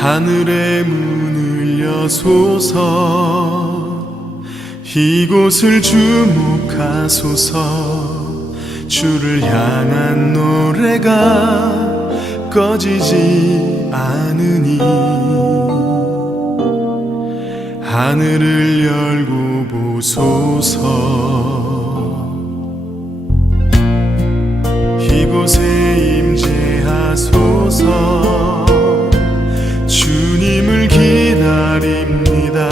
하늘의 문을 여소서, 이곳을 주목하소서. 주를 향한 노래가 꺼지지 않으니 하늘을 열고 보소서. 이곳에 임재하소서. 주님을 기다립니다.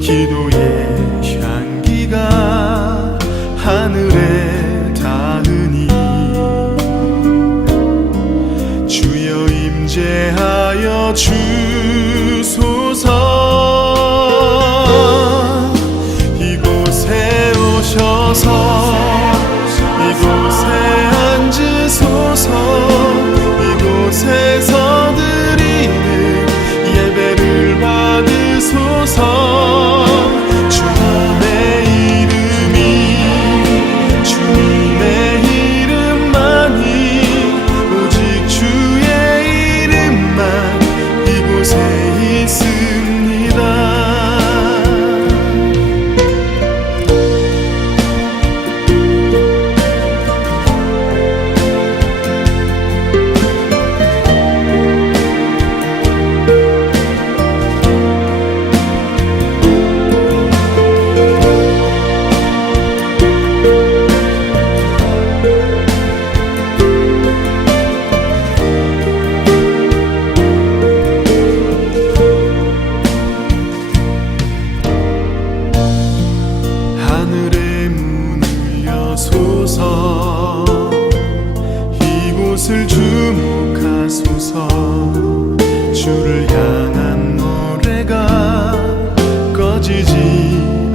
기도의 향기가 하늘에 닿으니 주여 임재하여 주소서. 이곳에 오셔서 이곳에 앉으소서. 이곳에서 드리는 예배를 받으소서. 주님의 이름이 주님의 이름만이 오직 주의 이름만 이곳에 있습니다. 하늘의 문을 여소서. 이곳을 주목하소서. 주를 향한 노래가 꺼지지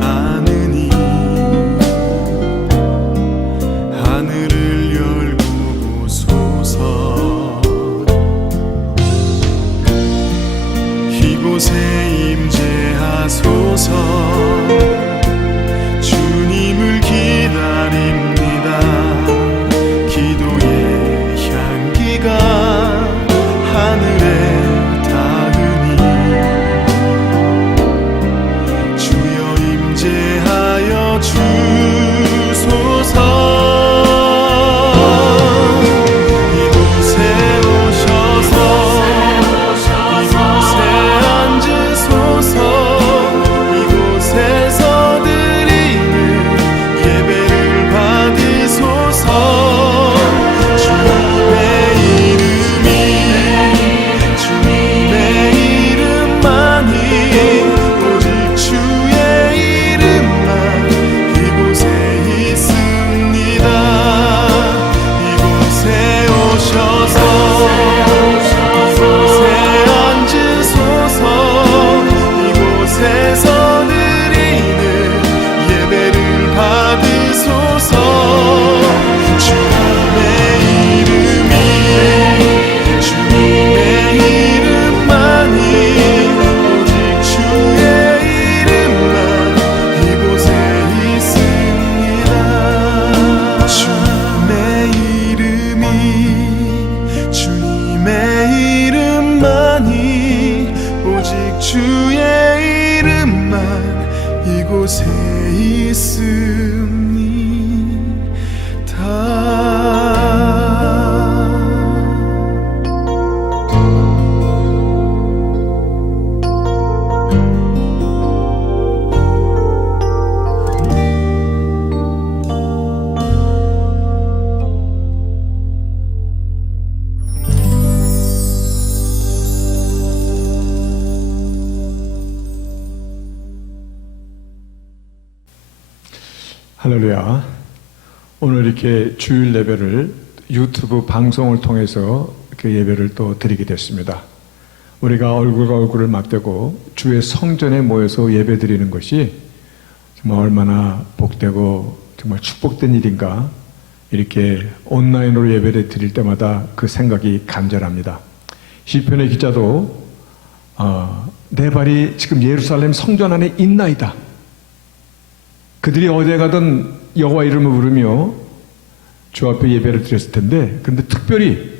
않으니 하늘을 열고 보소서. 이곳에 임재하소서. 주님을 기다립니다. 기도의 향기가 하늘에 닿으니 주여 임재하여 주소서. 이곳에 오셔서 이곳에 앉으소서. 이곳에서 예배를 받으소서. 주님의 이름이 주님의 이름만이 오직 주의 이름만 이곳에 있습니다. 이곳에 오셔서 이곳에 앉으소서. 이곳에서 드리는 예배를 받으소서. 주님의 이름이 주님의 이름만이 오직 주의 이름만 이곳에 있습니다. 주님의 이름이 주님의 이름만이 오직 주의 이름만 이곳에 있습니다. 할렐루야. 오늘 이렇게 주일 예배를 유튜브 방송을 통해서 그 예배를 또 드리게 됐습니다. 우리가 얼굴과 얼굴을 맞대고 주의 성전에 모여서 예배 드리는 것이 정말 얼마나 복되고 정말 축복된 일인가. 이렇게 온라인으로 예배를 드릴 때마다 그 생각이 간절합니다. 시편의 기자도 내 발이 지금 예루살렘 성전 안에 있나이다. 그들이 어디에 가든 여호와 이름을 부르며 주 앞에 예배를 드렸을 텐데, 그런데 특별히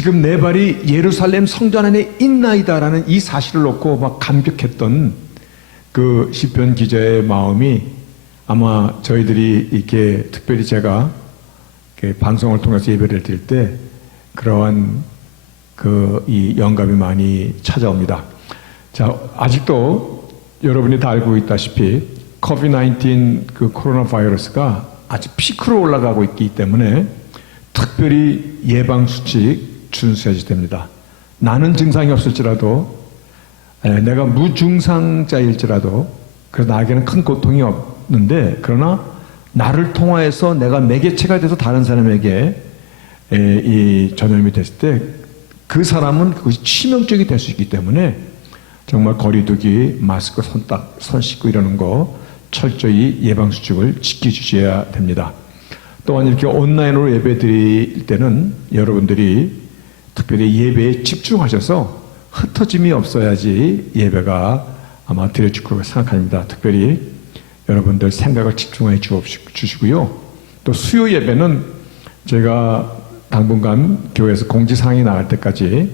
지금 내 발이 예루살렘 성전 안에 있나이다라는 이 사실을 놓고 막 감격했던 그 시편 기자의 마음이 아마 저희들이 이렇게 특별히 제가 이렇게 방송을 통해서 예배를 드릴 때 그러한 이 영감이 많이 찾아옵니다. 자, 아직도 여러분이 다 알고 있다시피 코비드-19 그 코로나 바이러스가 아직 피크로 올라가고 있기 때문에 특별히 예방수칙 준수해야 됩니다. 나는 증상이 없을지라도 내가 무증상자일지라도 그래서 나에게는 큰 고통이 없는데 그러나 나를 통하여서 내가 매개체가 돼서 다른 사람에게 이 전염이 됐을 때 그 사람은 그것이 치명적이 될 수 있기 때문에 정말 거리두기, 마스크, 손 씻고 이러는 거 철저히 예방수칙을 지켜주셔야 됩니다. 또한 이렇게 온라인으로 예배 드릴 때는 여러분들이 특별히 예배에 집중하셔서 흩어짐이 없어야지 예배가 아마 드려질 거라고 생각합니다. 특별히 여러분들 생각을 집중해 주시고요. 또 수요 예배는 제가 당분간 교회에서 공지사항이 나갈 때까지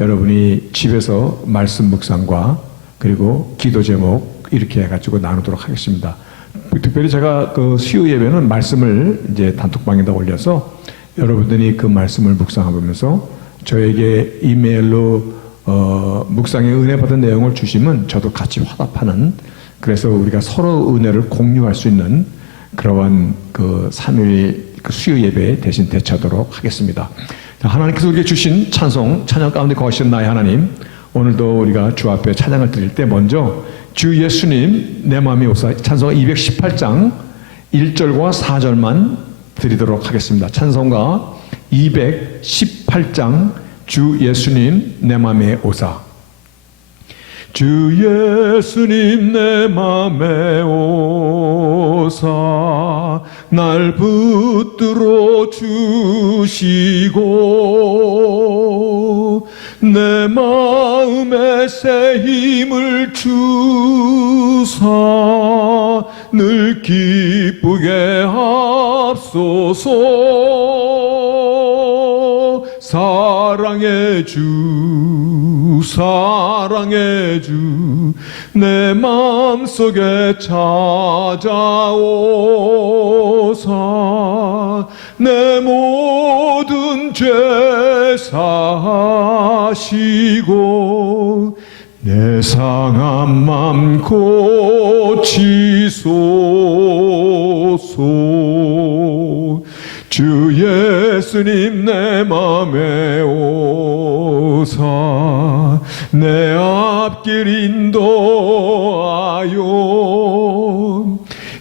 여러분이 집에서 말씀 묵상과 그리고 기도 제목 이렇게 해가지고 나누도록 하겠습니다. 특별히 제가 그 수요 예배는 말씀을 이제 단톡방에다 올려서 여러분들이 그 말씀을 묵상하면서 저에게 이메일로 묵상의 은혜 받은 내용을 주시면 저도 같이 화답하는 그래서 우리가 서로 은혜를 공유할 수 있는 그러한 그 3일 그 수요 예배 대신 대처하도록 하겠습니다. 자, 하나님께서 우리에게 주신 찬양 가운데 거하신 나의 하나님, 오늘도 우리가 주 앞에 찬양을 드릴 때 먼저 주 예수님 내 마음이 오사 찬송가 218장 1절과 4절만 드리도록 하겠습니다. 찬송가 218장 주 예수님 내 맘에 오사. 주 예수님 내 맘에 오사 날 붙들어 주시고 내 마음에 새 힘을 주사 늘 기쁘게 합소서. 사랑의 주 사랑의 주 내 맘속에 찾아오사 내 모든 죄 사하시고 내 상한 맘 고치소서. 주 예수님 내 맘에 오사 내 앞길 인도하여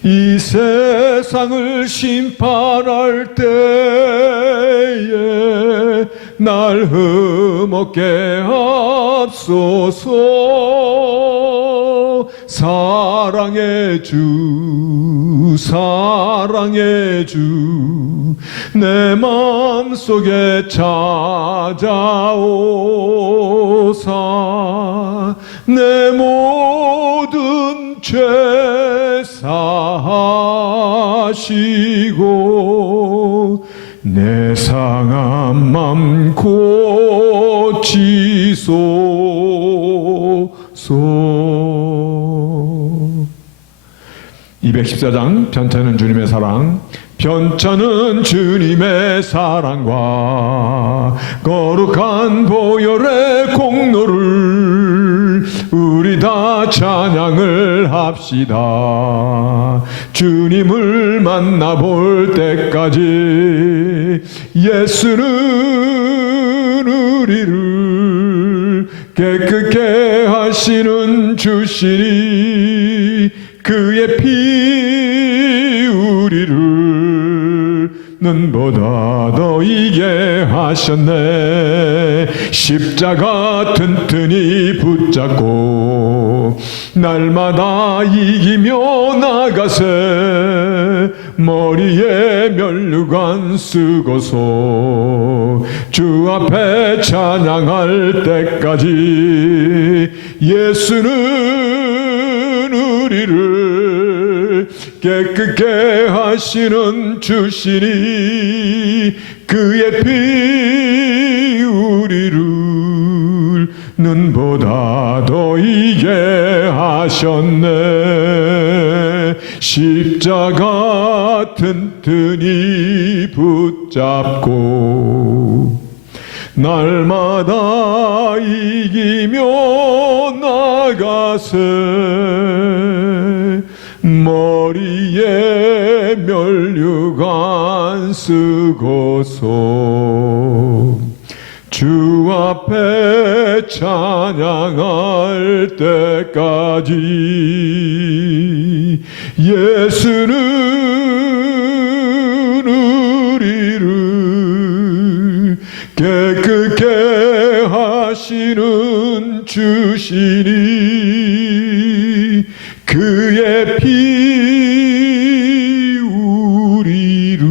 이 세상을 심판할 때에 날 흠없게 합소서. 사랑의 주 사랑의 주 내 맘속에 찾아오사 내 모든 죄 사하시고 내 상한 맘 고치소서. 214장 변찮은 주님의 사랑. 변찮은 주님의 사랑과 거룩한 보혈의 공로를 우리 다 찬양을 합시다. 주님을 만나볼 때까지 예수는 우리를 깨끗게 하시는 주시니 그의 피 우리를 눈보다 더 이게 하셨네. 십자가 튼튼히 붙잡고 날마다 이기며 나가세. 머리에 면류관 쓰고서 주 앞에 찬양할 때까지 예수는 우리를 깨끗게 하시는 주시니 그의 피 눈보다 더 이게 하셨네. 십자가 튼튼히 붙잡고 날마다 이기며 나가세. 머리에 면류관 쓰고서 주 앞에 찬양할 때까지 예수는 우리를 깨끗게 하시는 주시니 그의 피 우리를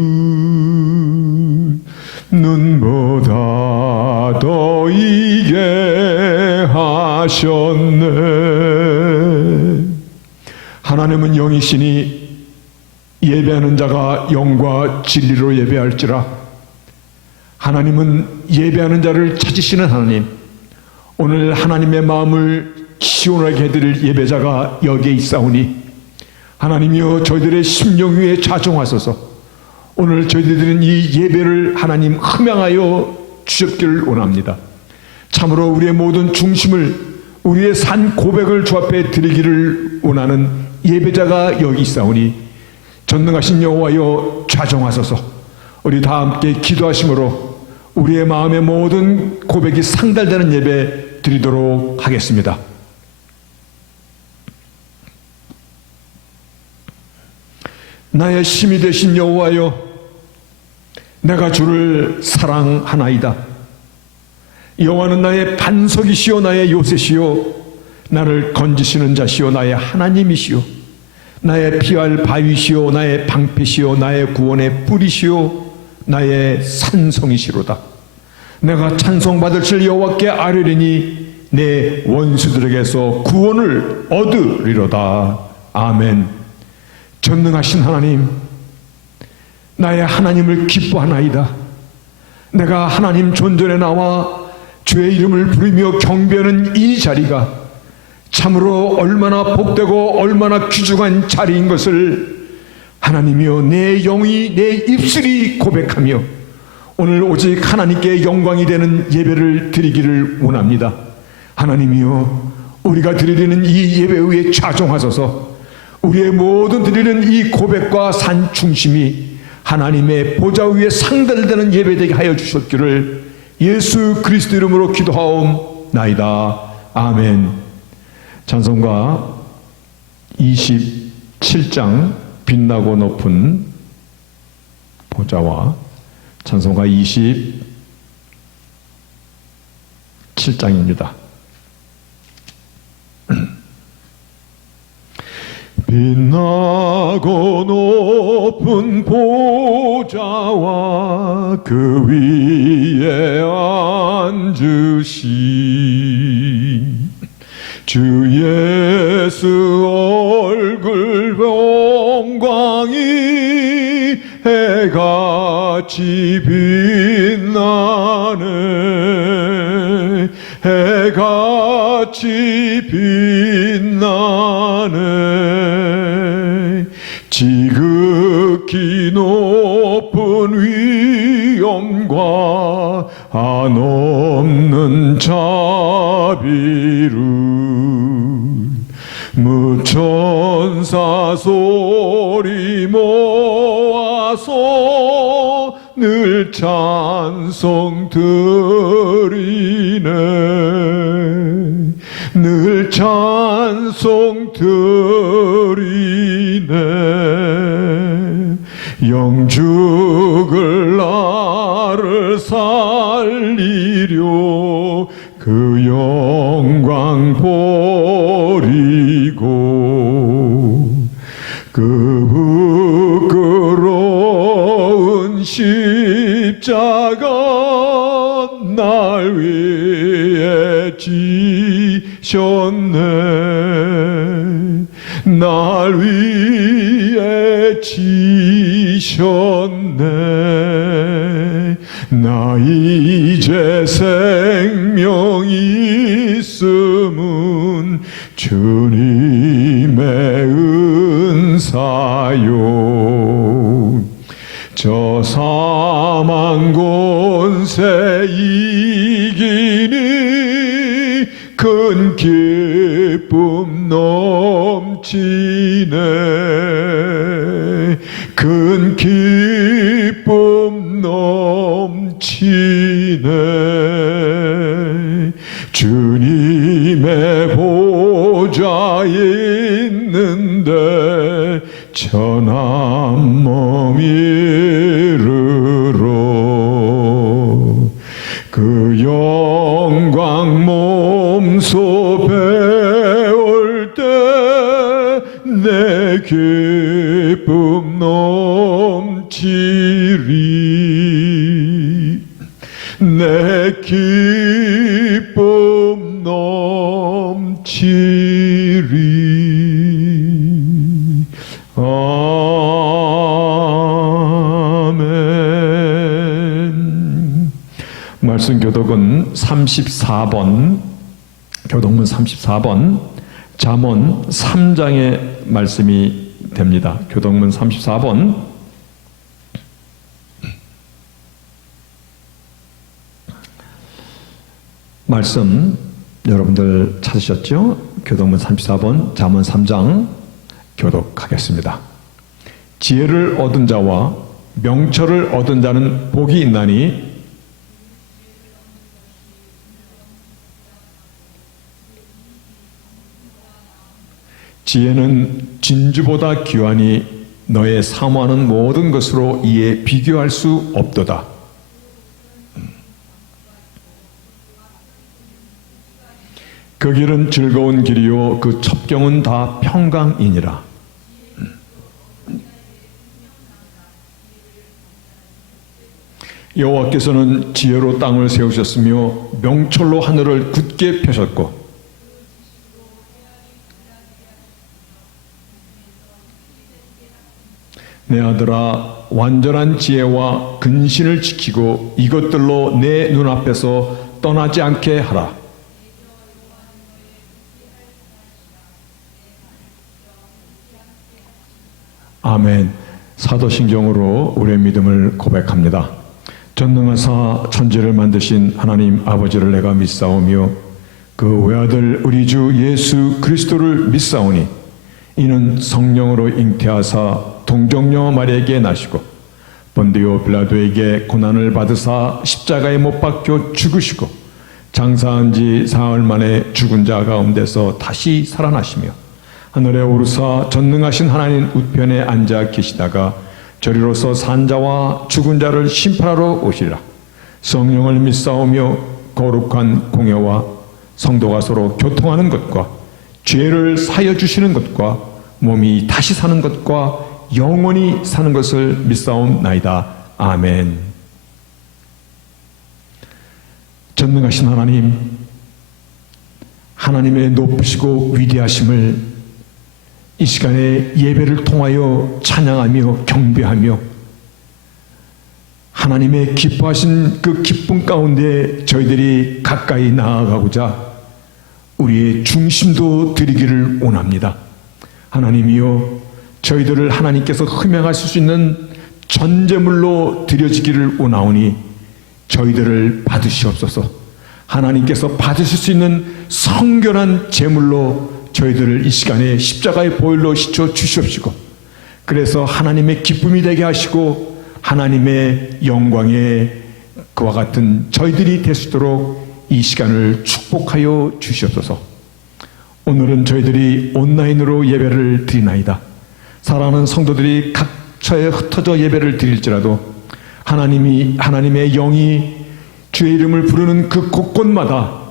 눈보다 더 이게 하셨네. 하나님은 영이시니 예배하는 자가 영과 진리로 예배할지라. 하나님은 예배하는 자를 찾으시는 하나님. 오늘 하나님의 마음을 시원하게 해드릴 예배자가 여기에 있사오니 하나님이여 저희들의 심령 위에 좌정하소서. 오늘 저희들이 드리는 이 예배를 하나님 흠양하여 주셨기를 원합니다. 참으로 우리의 모든 중심을, 우리의 산 고백을 주 앞에 드리기를 원하는 예배자가 여기 있사오니 전능하신 여호와여 좌정하소서. 우리 다 함께 기도하심으로 우리의 마음의 모든 고백이 상달되는 예배 드리도록 하겠습니다. 나의 힘이 되신 여호와여, 내가 주를 사랑하나이다. 여호와는 나의 반석이시요 나의 요새시요 나를 건지시는 자시요 나의 하나님이시요 나의 피할 바위시요 나의 방패시요 나의 구원의 뿌리시요 나의 산성이시로다. 내가 찬송받으실 여호와께 아뢰리니 내 원수들에게서 구원을 얻으리로다. 아멘. 전능하신 하나님, 나의 하나님을 기뻐하나이다. 내가 하나님 존전에 나와 주의 이름을 부르며 경배하는 이 자리가 참으로 얼마나 복되고 얼마나 귀중한 자리인 것을 하나님이여 내 영이, 내 입술이 고백하며 오늘 오직 하나님께 영광이 되는 예배를 드리기를 원합니다. 하나님이여 우리가 드리는 이 예배 위에 좌정하소서. 우리의 모든 드리는 이 고백과 산 중심이 하나님의 보좌 위에 상달되는 예배되게 하여 주셨기를 예수 그리스도 이름으로 기도하옵나이다. 아멘. 찬송가 27장 빛나고 높은 보좌와 찬송가 27장입니다. 빛나고 높은 보좌와 그 위에 앉으신 주 예수 얼굴 영광이 해같이 빛나네. 해같이 빛나네. 지극히 높은 위엄과 한없는 자비를 무천사 소리 모아서 늘 찬송 드리네. 늘 찬송 드리네. 영죽을 나를 살리려 그 영광 버리고 그 부끄러운 십자가 날 위해 지셨네. 날 위해 지셨네. 나 이제 생명이 있음은 주님의 은사요. 저 사망 권세 이기니 큰 기쁨 넘치네. 큰 기쁨 넘치네. 주님의 보좌에 있는데 천한 몸 이르러 그 영광 몸소 배울 때 내 기쁨 넘치리. 내 기쁨 넘치리. 아멘. 말씀 교독은 34번, 교독문 34번, 잠언 3장의 말씀이 됩니다. 교독문 34번. 말씀 여러분들 찾으셨죠? 교독문 34번, 잠언 3장 교독하겠습니다. 지혜를 얻은 자와 명철을 얻은 자는 복이 있나니 지혜는 진주보다 귀하니 너의 사모하는 모든 것으로 이에 비교할 수 없도다. 그 길은 즐거운 길이요 그 첩경은 다 평강이니라. 여호와께서는 지혜로 땅을 세우셨으며 명철로 하늘을 굳게 펴셨고 내 아들아 완전한 지혜와 근신을 지키고 이것들로 내 눈앞에서 떠나지 않게 하라. 아멘. 사도신경으로 우리의 믿음을 고백합니다. 전능하사 천지를 만드신 하나님 아버지를 내가 믿사오며 그 외아들 우리 주 예수 그리스도를 믿사오니 이는 성령으로 잉태하사 동정녀 마리아에게 나시고 본디오 빌라도에게 고난을 받으사 십자가에 못 박혀 죽으시고 장사한 지 사흘 만에 죽은 자 가운데서 다시 살아나시며 하늘에 오르사 전능하신 하나님 우편에 앉아 계시다가 저리로서 산자와 죽은 자를 심판하러 오시리라. 성령을 믿사오며 거룩한 공예와 성도가 서로 교통하는 것과 죄를 사여 주시는 것과 몸이 다시 사는 것과 영원히 사는 것을 믿사옵나이다. 아멘. 전능하신 하나님, 하나님의 높으시고 위대하심을 이 시간에 예배를 통하여 찬양하며 경배하며 하나님의 기뻐하신 그 기쁨 가운데 저희들이 가까이 나아가고자 우리의 중심도 드리기를 원합니다. 하나님이여, 저희들을 하나님께서 흠양하실 수 있는 전제물로 드려지기를 원하오니 저희들을 받으시옵소서. 하나님께서 받으실 수 있는 성결한 제물로 저희들을 이 시간에 십자가의 보혈로 씻어 주시옵시고, 그래서 하나님의 기쁨이 되게 하시고 하나님의 영광에 그와 같은 저희들이 될 수 있도록 이 시간을 축복하여 주시옵소서. 오늘은 저희들이 온라인으로 예배를 드리나이다. 사랑하는 성도들이 각처에 흩어져 예배를 드릴지라도 하나님의 영이 주의 이름을 부르는 그 곳곳마다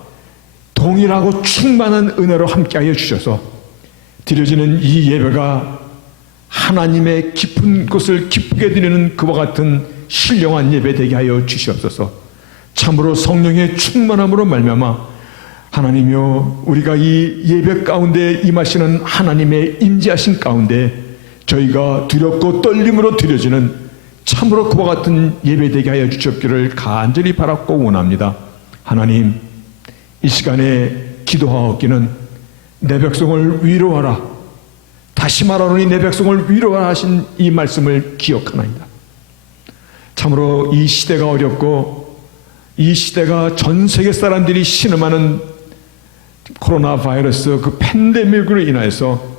동일하고 충만한 은혜로 함께하여 주셔서 드려지는 이 예배가 하나님의 깊은 곳을 기쁘게 드리는 그와 같은 신령한 예배 되게 하여 주시옵소서. 참으로 성령의 충만함으로 말미암아 하나님이여, 우리가 이 예배 가운데 임하시는 하나님의 임재하신 가운데 저희가 두렵고 떨림으로 드려지는 참으로 그와 같은 예배 되게 하여 주시옵기를 간절히 바랐고 원합니다. 하나님, 이 시간에 기도하옵기는 내 백성을 위로하라, 다시 말하노니 내 백성을 위로하라 하신 이 말씀을 기억하나이다. 참으로 이 시대가 어렵고 이 시대가 전 세계 사람들이 신음하는 코로나 바이러스 그 팬데믹으로 인하여서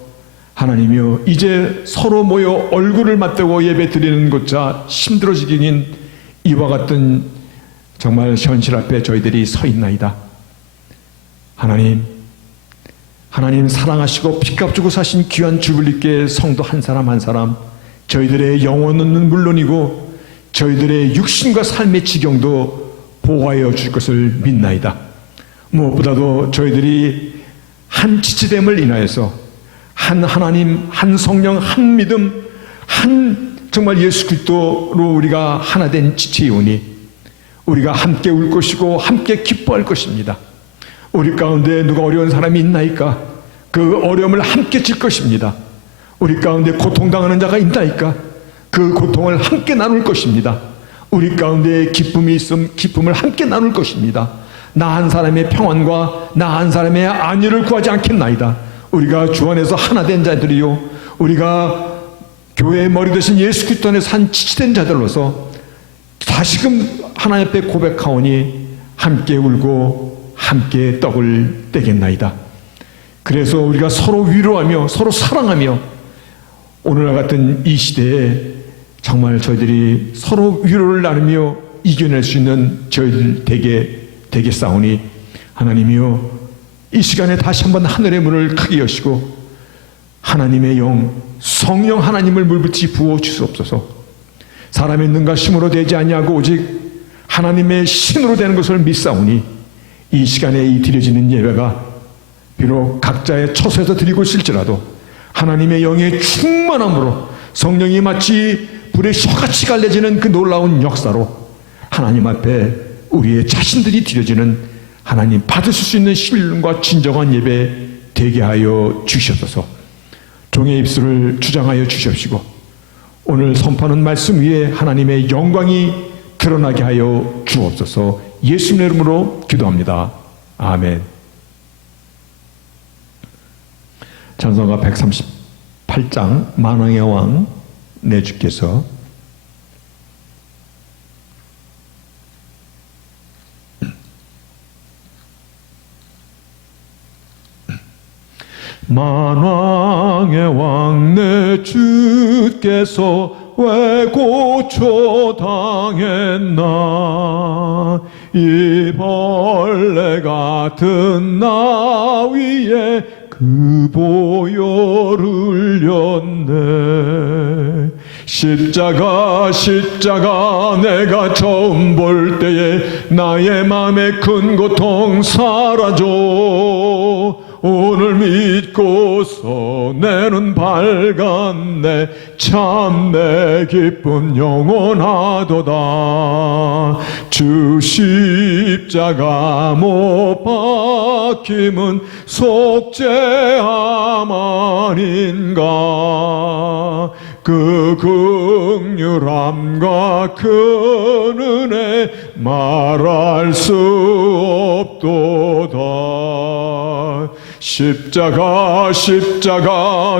하나님이여 이제 서로 모여 얼굴을 맞대고 예배 드리는 것자 힘들어지긴 이와 같은 정말 현실 앞에 저희들이 서 있나이다. 하나님 사랑하시고 피값 주고 사신 귀한 주불리께 성도 한 사람 한 사람 저희들의 영혼은 물론이고 저희들의 육신과 삶의 지경도 보호하여 줄 것을 믿나이다. 무엇보다도 저희들이 한 지체됨을 인하여서 한 하나님, 한 성령, 한 믿음, 한 정말 예수 그리스도로 우리가 하나 된 지체이오니 우리가 함께 울 것이고 함께 기뻐할 것입니다. 우리 가운데 누가 어려운 사람이 있나이까? 그 어려움을 함께 질 것입니다. 우리 가운데 고통당하는 자가 있나이까? 그 고통을 함께 나눌 것입니다. 우리 가운데 기쁨이 있음 기쁨을 함께 나눌 것입니다. 나 한 사람의 평안과 나 한 사람의 안위를 구하지 않겠나이다. 우리가 주 안에서 하나 된 자들이요 우리가 교회의 머리 되신 예수 그리스도 안에서 한 지체된 자들로서 다시금 하나님 앞에 고백하오니 함께 울고 함께 떡을 떼겠나이다. 그래서 우리가 서로 위로하며 서로 사랑하며 오늘날 같은 이 시대에 정말 저희들이 서로 위로를 나누며 이겨낼 수 있는 저희들 되겠사오니 하나님이여 이 시간에 다시 한번 하늘의 문을 크게 여시고 하나님의 영 성령 하나님을 물붓이 부어 주시옵소서. 사람의 능과 힘으로 되지 아니하고 오직 하나님의 신으로 되는 것을 믿사오니 이 시간에 이 드려지는 예배가 비록 각자의 처소에서 드리고 있을지라도 하나님의 영의 충만함으로 성령이 마치 불의 혀같이 갈라지는 그 놀라운 역사로 하나님 앞에 우리의 자신들이 드려지는 하나님 받으실 수 있는 신령과 진정한 예배 되게 하여 주시옵소서. 종의 입술을 주장하여 주시옵시고 오늘 선포하는 말씀 위에 하나님의 영광이 드러나게 하여 주옵소서. 예수님의 이름으로 기도합니다. 아멘. 찬송가 138장 만왕의 왕 내 주께서 만왕의 왕 내 주께서 왜 고초당했나 이 벌레 같은 나 위에 그 보혈을 흘렸네. 십자가 내가 처음 볼 때에 나의 맘에 큰 고통 사라져 오늘 믿고서 내는 밝았네. 참 내 기쁨 영원하도다. 주 십자가 못 박힘은 속죄함 아닌가. 그 긍휼함과 그 은혜 말할 수 없도다. 십자가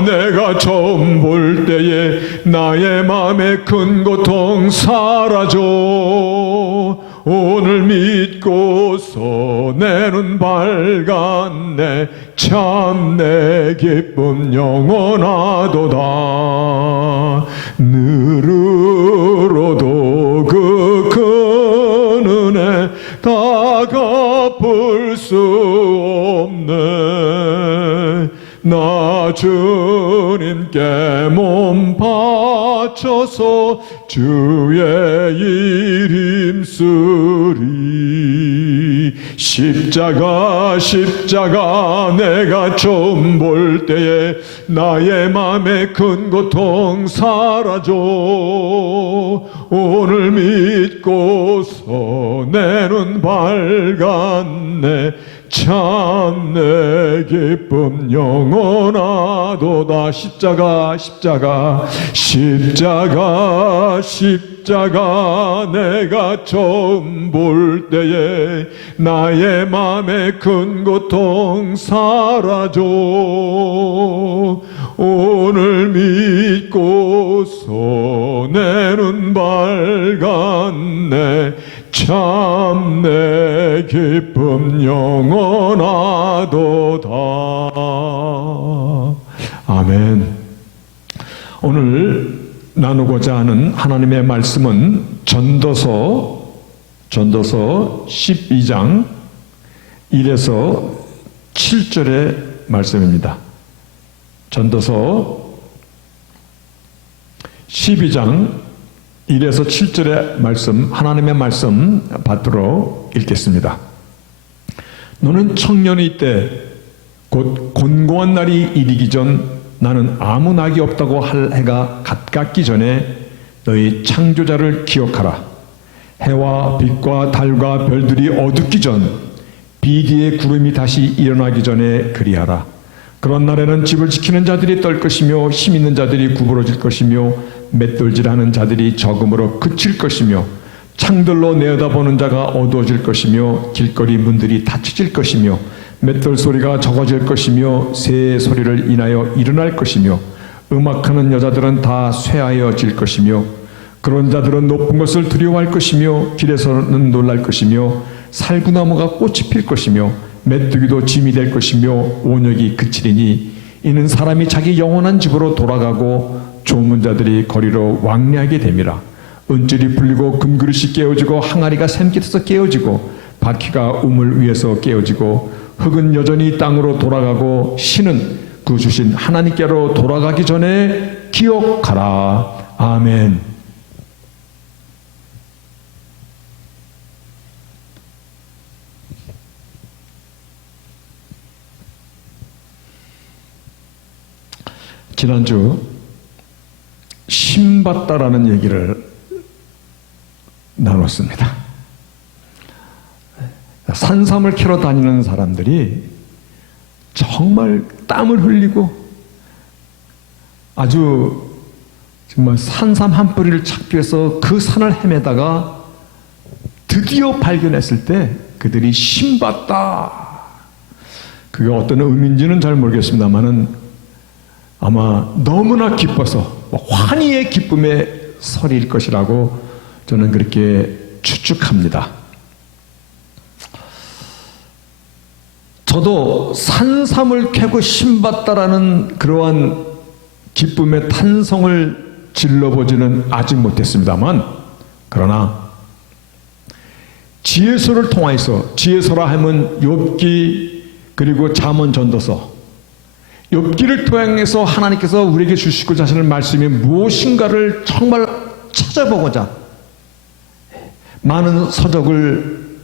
내가 처음 볼 때에 나의 맘에 큰 고통 사라져 오늘 믿고서 내 눈 밝았네. 참 내 기쁨 영원하도다. 늘으로도 그 큰 은혜 다 갚을 수 없네. 나 주님께 몸 바쳐서 주의 일 힘쓰리. 십자가 내가 처음 볼 때에 나의 맘에 큰 고통 사라져 오늘 믿고서 내 눈 밝았네. 참 내 기쁨 영원하도다. 십자가 십자가 내가 처음 볼 때에 나의 맘에 큰 고통 사라져. 오늘 믿고서 내 눈 밝았네. 참 내 기쁨 영원하도다. 아멘. 오늘 나누고자 하는 하나님의 말씀은 전도서 12장 1에서 7절의 말씀입니다. 전도서 12장 1에서 7절의 말씀, 하나님의 말씀 받도록 읽겠습니다. 너는 청년의 때 곧 곤고한 날이 이르기 전 나는 아무 낙이 없다고 할 해가 가깝기 전에 너희 창조자를 기억하라. 해와 빛과 달과 별들이 어둡기 전 비디의 구름이 다시 일어나기 전에 그리하라. 그런 날에는 집을 지키는 자들이 떨 것이며 힘 있는 자들이 구부러질 것이며 맷돌질하는 자들이 적음으로 그칠 것이며 창들로 내어다보는 자가 어두워질 것이며 길거리 문들이 닫혀질 것이며 맷돌 소리가 적어질 것이며 새 소리를 인하여 일어날 것이며 음악하는 여자들은 다 쇠하여질 것이며 그런 자들은 높은 것을 두려워할 것이며 길에서는 놀랄 것이며 살구나무가 꽃이 필 것이며 메뚜기도 짐이 될 것이며 온역이 그치리니 이는 사람이 자기 영원한 집으로 돌아가고 조문 자들이 거리로 왕래하게 됨이라. 은줄이 풀리고 금그릇이 깨어지고 항아리가 샘깃에서 깨어지고 바퀴가 우물 위에서 깨어지고 흙은 여전히 땅으로 돌아가고 신은 그 주신 하나님께로 돌아가기 전에 기억하라. 아멘. 지난주 신받다라는 얘기를 나눴습니다. 산삼을 캐러 다니는 사람들이 정말 땀을 흘리고 아주 정말 산삼 한 뿌리를 찾기 위해서 그 산을 헤매다가 드디어 발견했을 때 그들이 신받다. 그게 어떤 의미인지는 잘 모르겠습니다만은 아마 너무나 기뻐서 환희의 기쁨의 설일 것이라고 저는 그렇게 추측합니다. 저도 산삼을 캐고 신받다라는 그러한 기쁨의 탄성을 질러보지는 아직 못했습니다만, 그러나 지혜서를 통해서, 지혜서라 하면 욥기 그리고 잠언 전도서, 욥기를 통해서 하나님께서 우리에게 주시고자 하시는 말씀이 무엇인가를 정말 찾아보고자 많은 서적을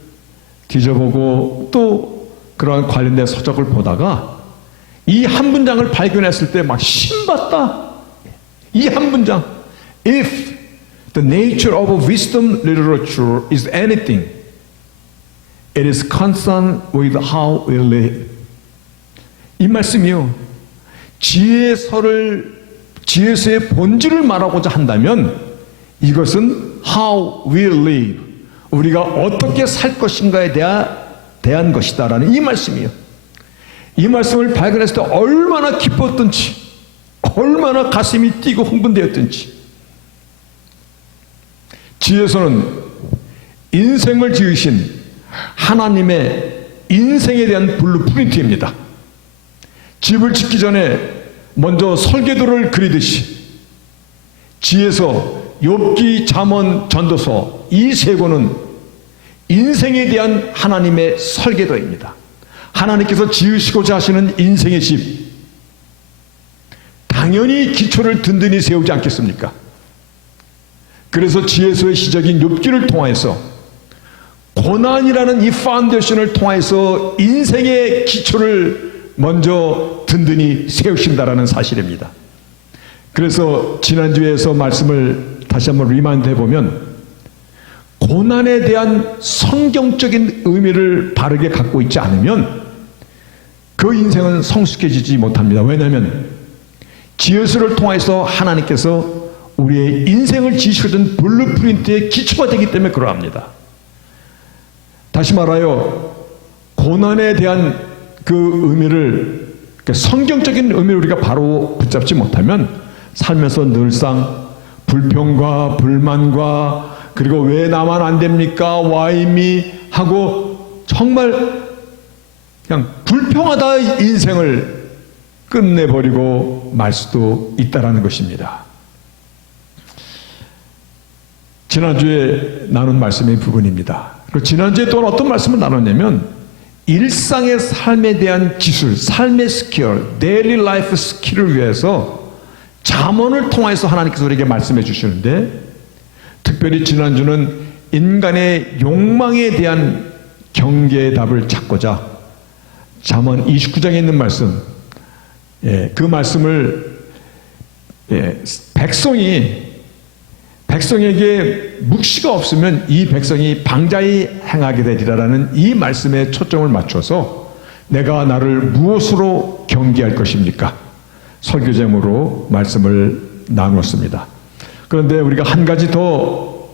뒤져보고 또 그런 관련된 서적을 보다가 이 한 문장을 발견했을 때 막 신받다. 이 한 문장. If the nature of wisdom literature is anything, it is concerned with how we live. 이 말씀이요. 지혜서의 본질을 말하고자 한다면 이것은 how we live. 우리가 어떻게 살 것인가에 대한 것이다라는 이 말씀이요. 이 말씀을 발견했을 때 얼마나 기뻤던지, 얼마나 가슴이 뛰고 흥분되었던지. 지혜서는 인생을 지으신 하나님의 인생에 대한 블루프린트입니다. 집을 짓기 전에 먼저 설계도를 그리듯이 지혜서, 욥기, 잠언, 전도서 이 세 권은 인생에 대한 하나님의 설계도입니다. 하나님께서 지으시고자 하시는 인생의 집, 당연히 기초를 든든히 세우지 않겠습니까? 그래서 지혜서의 시작인 욥기를 통해서 고난이라는 이 파운데이션을 통해서 인생의 기초를 먼저 든든히 세우신다라는 사실입니다. 그래서 지난주에서 말씀을 다시 한번 리마인드 해보면 고난에 대한 성경적인 의미를 바르게 갖고 있지 않으면 그 인생은 성숙해지지 못합니다. 왜냐하면 지혜서를 통해서 하나님께서 우리의 인생을 인생을 지시해준 블루프린트의 기초가 되기 때문에 그러합니다. 다시 말하여 고난에 대한 그 의미를, 성경적인 의미를 우리가 바로 붙잡지 못하면 살면서 늘상 불평과 불만과 그리고 왜 나만 안 됩니까? Why me? 하고 정말 그냥 불평하다 인생을 끝내버리고 말 수도 있다라는 것입니다. 지난주에 나눈 말씀의 부분입니다. 그리고 지난주에 또 어떤 말씀을 나눴냐면 일상의 삶에 대한 기술, 삶의 스킬, 데일리 라이프 스킬을 위해서 잠언을 통해서 하나님께서 우리에게 말씀해 주시는데, 특별히 지난주는 인간의 욕망에 대한 경계의 답을 찾고자 잠언 29장에 있는 말씀, 그 말씀을 백성에게 묵시가 없으면 이 백성이 방자히 행하게 되리라라는 이 말씀에 초점을 맞춰서 내가 나를 무엇으로 경계할 것입니까? 설교 제목으로 말씀을 나누었습니다. 그런데 우리가 한 가지 더,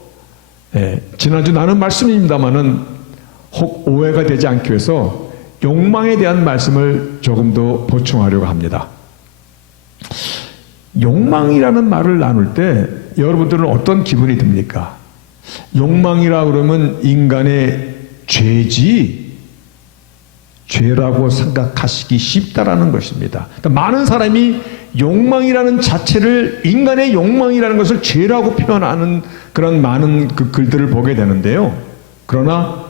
지난주 나눈 말씀입니다마는 혹 오해가 되지 않기 위해서 욕망에 대한 말씀을 조금 더 보충하려고 합니다. 욕망이라는 말을 나눌 때 여러분들은 어떤 기분이 듭니까? 욕망이라 그러면 인간의 죄라고 생각하시기 쉽다라는 것입니다. 그러니까 많은 사람이 욕망이라는 자체를, 인간의 욕망이라는 것을 죄라고 표현하는 그런 많은 그 글들을 보게 되는데요. 그러나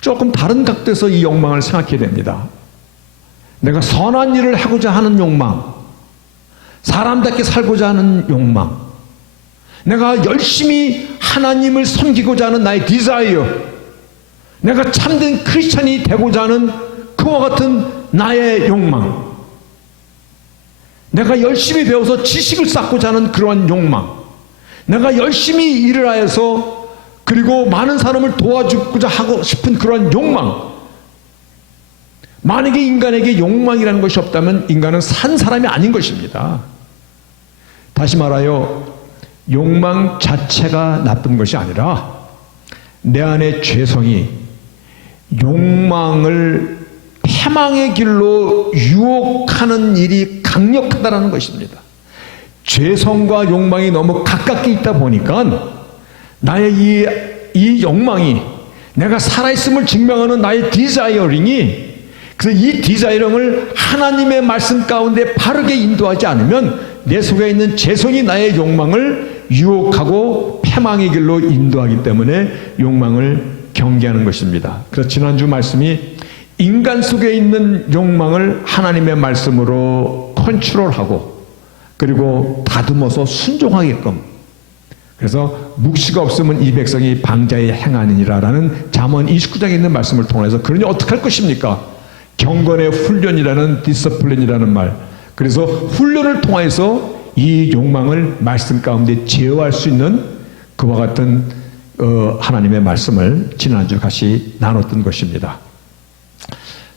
조금 다른 각도에서 이 욕망을 생각해야 됩니다. 내가 선한 일을 하고자 하는 욕망, 사람답게 살고자 하는 욕망, 내가 열심히 하나님을 섬기고자 하는 나의 디자이어, 내가 참된 크리스찬이 되고자 하는 그와 같은 나의 욕망, 내가 열심히 배워서 지식을 쌓고자 하는 그러한 욕망, 내가 열심히 일을 하여서 그리고 많은 사람을 도와주고자 하고 싶은 그런 욕망. 만약에 인간에게 욕망이라는 것이 없다면 인간은 산 사람이 아닌 것입니다. 다시 말하여 욕망 자체가 나쁜 것이 아니라 내 안의 죄성이 욕망을 패망의 길로 유혹하는 일이 강력하다는 것입니다. 죄성과 욕망이 너무 가깝게 있다 보니까 나의 이 욕망이, 내가 살아있음을 증명하는 나의 디자이어링이, 그래서 이 디자이어링을 하나님의 말씀 가운데 바르게 인도하지 않으면 내 속에 있는 죄성이 나의 욕망을 유혹하고 패망의 길로 인도하기 때문에 욕망을 경계하는 것입니다. 그래서 지난주 말씀이 인간 속에 있는 욕망을 하나님의 말씀으로 컨트롤하고 그리고 다듬어서 순종하게끔, 그래서 묵시가 없으면 이 백성이 방자에 행하느니라라는 잠언 29장에 있는 말씀을 통해서, 그러니 어떻게 할 것입니까? 경건의 훈련이라는 디스플린이라는 말, 그래서 훈련을 통해서 이 욕망을 말씀 가운데 제어할 수 있는 그와 같은 하나님의 말씀을 지난주 같이 나눴던 것입니다.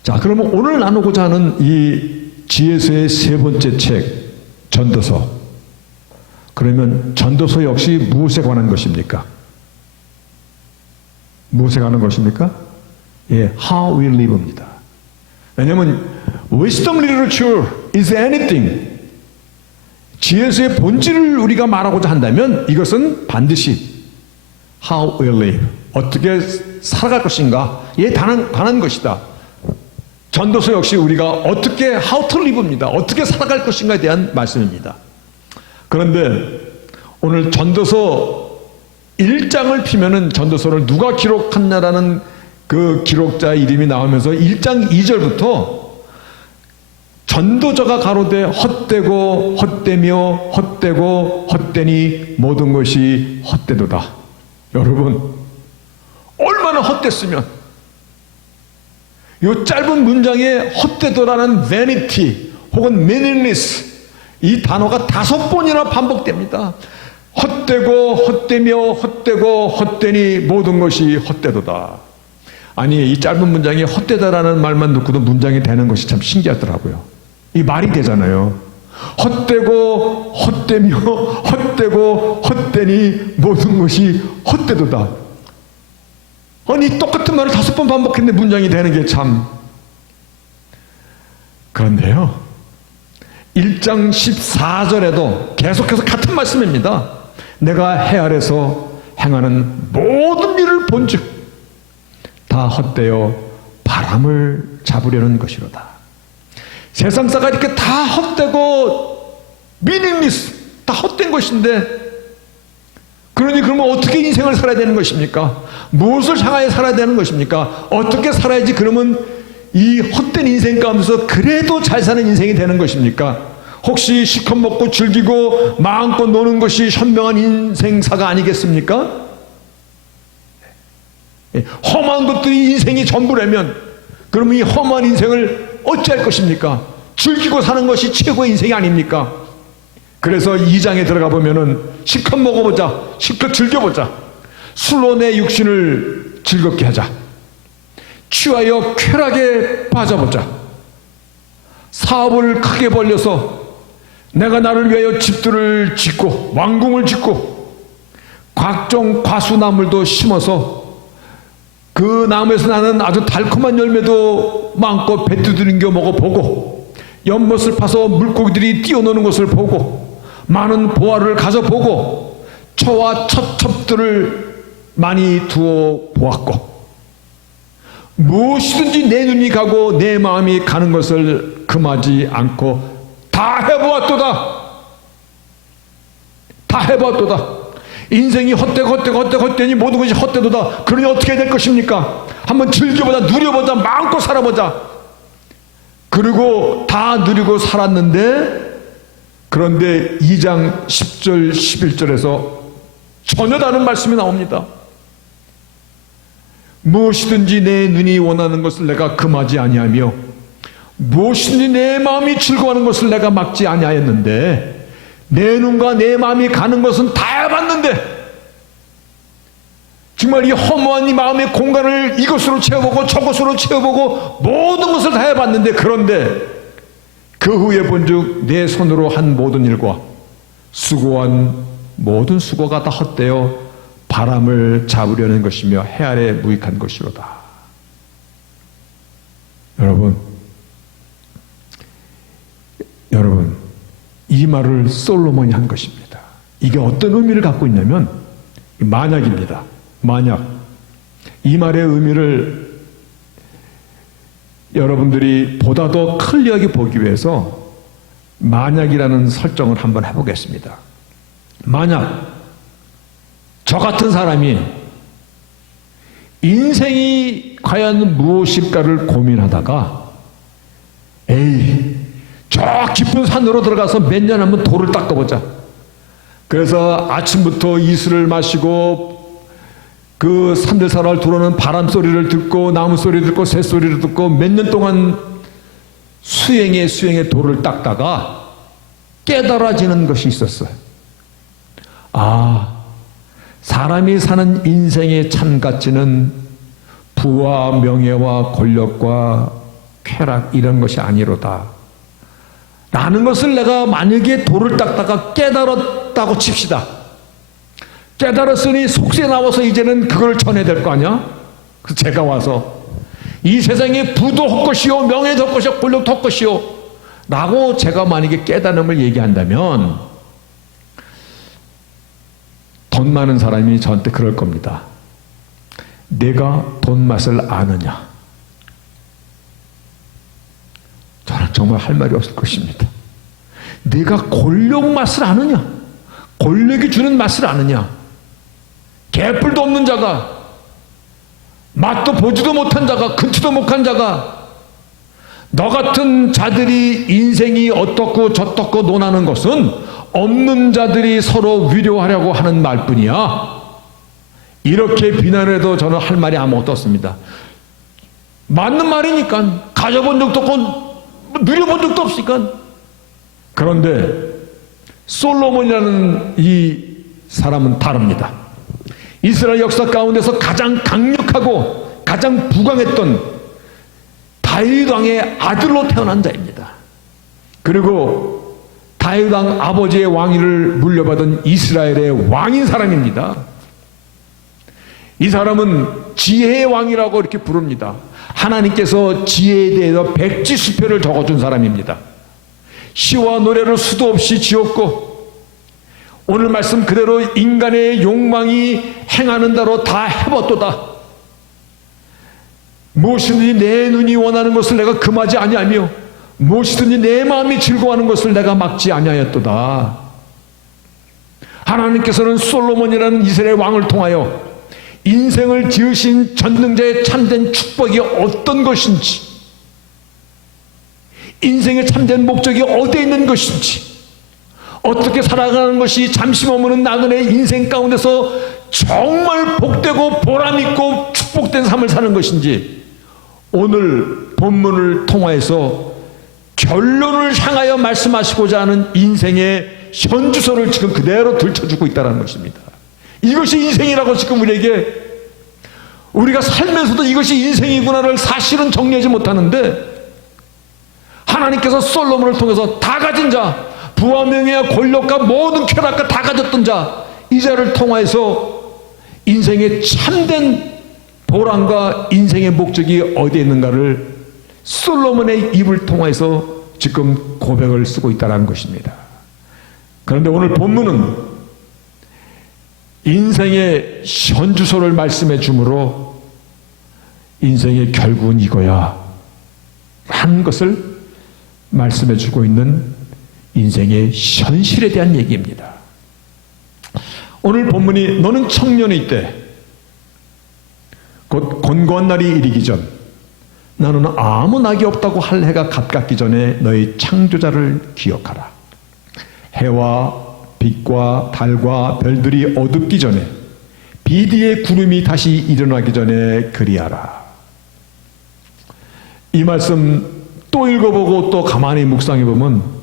자, 그러면 오늘 나누고자 하는 이 지혜서의 세 번째 책, 전도서. 그러면 전도서 역시 무엇에 관한 것입니까? 무엇에 관한 것입니까? How we live입니다. 왜냐하면 wisdom literature is anything. 지혜서의 본질을 우리가 말하고자 한다면 이것은 반드시 how we live, 어떻게 살아갈 것인가에 관한 것이다. 전도서 역시 우리가 어떻게 how to live입니다. 어떻게 살아갈 것인가에 대한 말씀입니다. 그런데 오늘 전도서 1장을 피면은 전도서를 누가 기록했냐라는 그 기록자 이름이 나오면서 1장 2절부터 전도자가 가로되 헛되고 헛되며 헛되고 헛되니 모든 것이 헛되도다. 여러분, 얼마나 헛됐으면 이 짧은 문장에 헛되도라는 vanity 혹은 meaningless 이 단어가 5번이나 반복됩니다. 헛되고 헛되며 헛되고 헛되니 모든 것이 헛되도다. 아니, 이 짧은 문장에 헛되다라는 말만 듣고도 문장이 되는 것이 참 신기하더라고요. 이 말이 되잖아요. 헛되고 헛되며 헛되고 헛되니 모든 것이 헛되도다. 아니 똑같은 말을 5번 반복했는데 문장이 되는 게 참. 그런데요 1장 14절에도 계속해서 같은 말씀입니다. 내가 해 아래서 행하는 모든 일을 본즉 다 헛되어 바람을 잡으려는 것이로다. 세상 사가 이렇게 다 헛되고 미닝리스 다 헛된 것인데, 그러니 그러면 어떻게 인생을 살아야 되는 것입니까? 무엇을 향하여 살아야 되는 것입니까? 어떻게 살아야지 그러면 이 헛된 인생 가운데서 그래도 잘 사는 인생이 되는 것입니까? 혹시 실컷 먹고 즐기고 마음껏 노는 것이 현명한 인생사가 아니겠습니까? 험한 것들이 인생이 전부라면 그러면 이 험한 인생을 어찌할 것입니까? 즐기고 사는 것이 최고의 인생이 아닙니까? 그래서 2장에 들어가 보면은 실컷 먹어보자, 실컷 즐겨보자, 술로 내 육신을 즐겁게 하자, 취하여 쾌락에 빠져보자, 사업을 크게 벌려서 내가 나를 위하여 집들을 짓고 왕궁을 짓고 각종 과수나물도 심어서 그 나무에서 나는 아주 달콤한 열매도 마음껏 배 두드려 먹어보고, 연못을 파서 물고기들이 뛰어노는 것을 보고, 많은 보화를 가져보고, 처와 첩첩들을 많이 두어 보았고, 무엇이든지 내 눈이 가고 내 마음이 가는 것을 금하지 않고 다 해보았도다. 다 해보았도다. 인생이 헛되니 모든 것이 헛되도다. 그러니 어떻게 해야 될 것입니까? 한번 즐겨보자, 누려보자, 마음껏 살아보자. 그리고 다 누리고 살았는데, 그런데 2장 10절 11절에서 전혀 다른 말씀이 나옵니다. 무엇이든지 내 눈이 원하는 것을 내가 금하지 아니하며 무엇이든지 내 마음이 즐거워하는 것을 내가 막지 아니하였는데, 내 눈과 내 마음이 가는 것은 다 해봤는데, 정말 이 허무한 이 마음의 공간을 이것으로 채워보고 저것으로 채워보고 모든 것을 다 해봤는데, 그런데 그 후에 본즉 내 손으로 한 모든 일과 수고한 모든 수고가 다 헛되어 바람을 잡으려는 것이며 해 아래 무익한 것이로다. 여러분, 이 말을 솔로몬이 한 것입니다. 이게 어떤 의미를 갖고 있냐면 만약입니다. 만약. 이 말의 의미를 여러분들이 보다 더 클리어하게 보기 위해서 만약이라는 설정을 한번 해보겠습니다. 만약 저 같은 사람이 인생이 과연 무엇일까를 고민하다가 에이, 저 깊은 산으로 들어가서 몇 년 한번 돌을 닦아보자. 그래서 아침부터 이슬을 마시고 그 산들산을 들어오는 바람 소리를 듣고 나무 소리를 듣고 새 소리를 듣고 몇 년 동안 수행에 돌을 닦다가 깨달아지는 것이 있었어요. 아, 사람이 사는 인생의 참 가치는 부와 명예와 권력과 쾌락 이런 것이 아니로다 라는 것을 내가 만약에 돌을 닦다가 깨달았다고 칩시다. 깨달았으니 속세 나와서 이제는 그걸 전해야 될 거 아니야? 그래서 제가 와서 이 세상에 부도 헛것이요 명예도 헛것이요 권력도 헛것이요 라고 제가 만약에 깨달음을 얘기한다면 돈 많은 사람이 저한테 그럴 겁니다. 내가 돈 맛을 아느냐? 저는 정말 할 말이 없을 것입니다. 내가 권력 맛을 아느냐? 권력이 주는 맛을 아느냐? 개뿔도 없는 자가, 맛도 보지도 못한 자가, 근치도 못한 자가, 너 같은 자들이 인생이 어떻고 저떻고 논하는 것은 없는 자들이 서로 위로하려고 하는 말뿐이야. 이렇게 비난해도 저는 할 말이 아무것도 없습니다. 맞는 말이니까. 가져본 적도 없고 누려본 적도 없으니까. 그런데 솔로몬이라는 이 사람은 다릅니다. 이스라엘 역사 가운데서 가장 강력하고 가장 부강했던 다윗 왕의 아들로 태어난 자입니다. 그리고 다윗 왕 아버지의 왕위를 물려받은 이스라엘의 왕인 사람입니다. 이 사람은 지혜의 왕이라고 이렇게 부릅니다. 하나님께서 지혜에 대해서 백지수표를 적어준 사람입니다. 시와 노래를 수도 없이 지었고 오늘 말씀 그대로 인간의 욕망이 행하는 대로 다 해봤도다. 무엇이든지 내 눈이 원하는 것을 내가 금하지 아니하며 무엇이든지 내 마음이 즐거워하는 것을 내가 막지 아니하였도다. 하나님께서는 솔로몬이라는 이스라엘 왕을 통하여 인생을 지으신 전능자의 참된 축복이 어떤 것인지, 인생의 참된 목적이 어디에 있는 것인지, 어떻게 살아가는 것이 잠시 머무는 나그네의 인생 가운데서 정말 복되고 보람있고 축복된 삶을 사는 것인지 오늘 본문을 통하여서 결론을 향하여 말씀하시고자 하는 인생의 현주소를 지금 그대로 들춰주고 있다는 것입니다. 이것이 인생이라고 지금 우리가 살면서도 이것이 인생이구나를 사실은 정리하지 못하는데 하나님께서 솔로몬을 통해서 다 가진 자, 부와 명예와 권력과 모든 쾌락과 다 가졌던 자, 이 자를 통하여서 인생의 참된 보람과 인생의 목적이 어디에 있는가를 솔로몬의 입을 통해서 지금 고백을 쓰고 있다는 것입니다. 그런데 오늘 본문은 인생의 현주소를 말씀해 주므로 인생의 결국은 이거야 하는 것을 말씀해 주고 있는 인생의 현실에 대한 얘기입니다. 오늘 본문이 너는 청년의 때 곧 곤고한 날이 이르기 전 나는 아무 낙이 없다고 할 해가 가깝기 전에 너희 창조자를 기억하라. 해와 빛과 달과 별들이 어둡기 전에 비 뒤에 구름이 다시 일어나기 전에 그리하라. 이 말씀 또 읽어보고 또 가만히 묵상해보면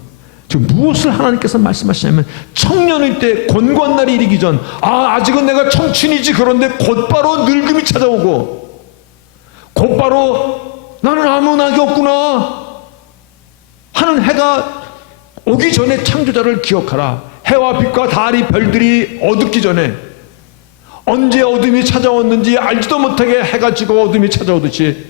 지금 무엇을 하나님께서 말씀하시냐면 청년일 때 곤고한 날이 이르기 전 아직은 내가 청춘이지 그런데 곧바로 늙음이 찾아오고 곧바로 나는 아무 낙이 없구나 하는 해가 오기 전에 창조자를 기억하라. 해와 빛과 달이 별들이 어둡기 전에 언제 어둠이 찾아왔는지 알지도 못하게 해가 지고 어둠이 찾아오듯이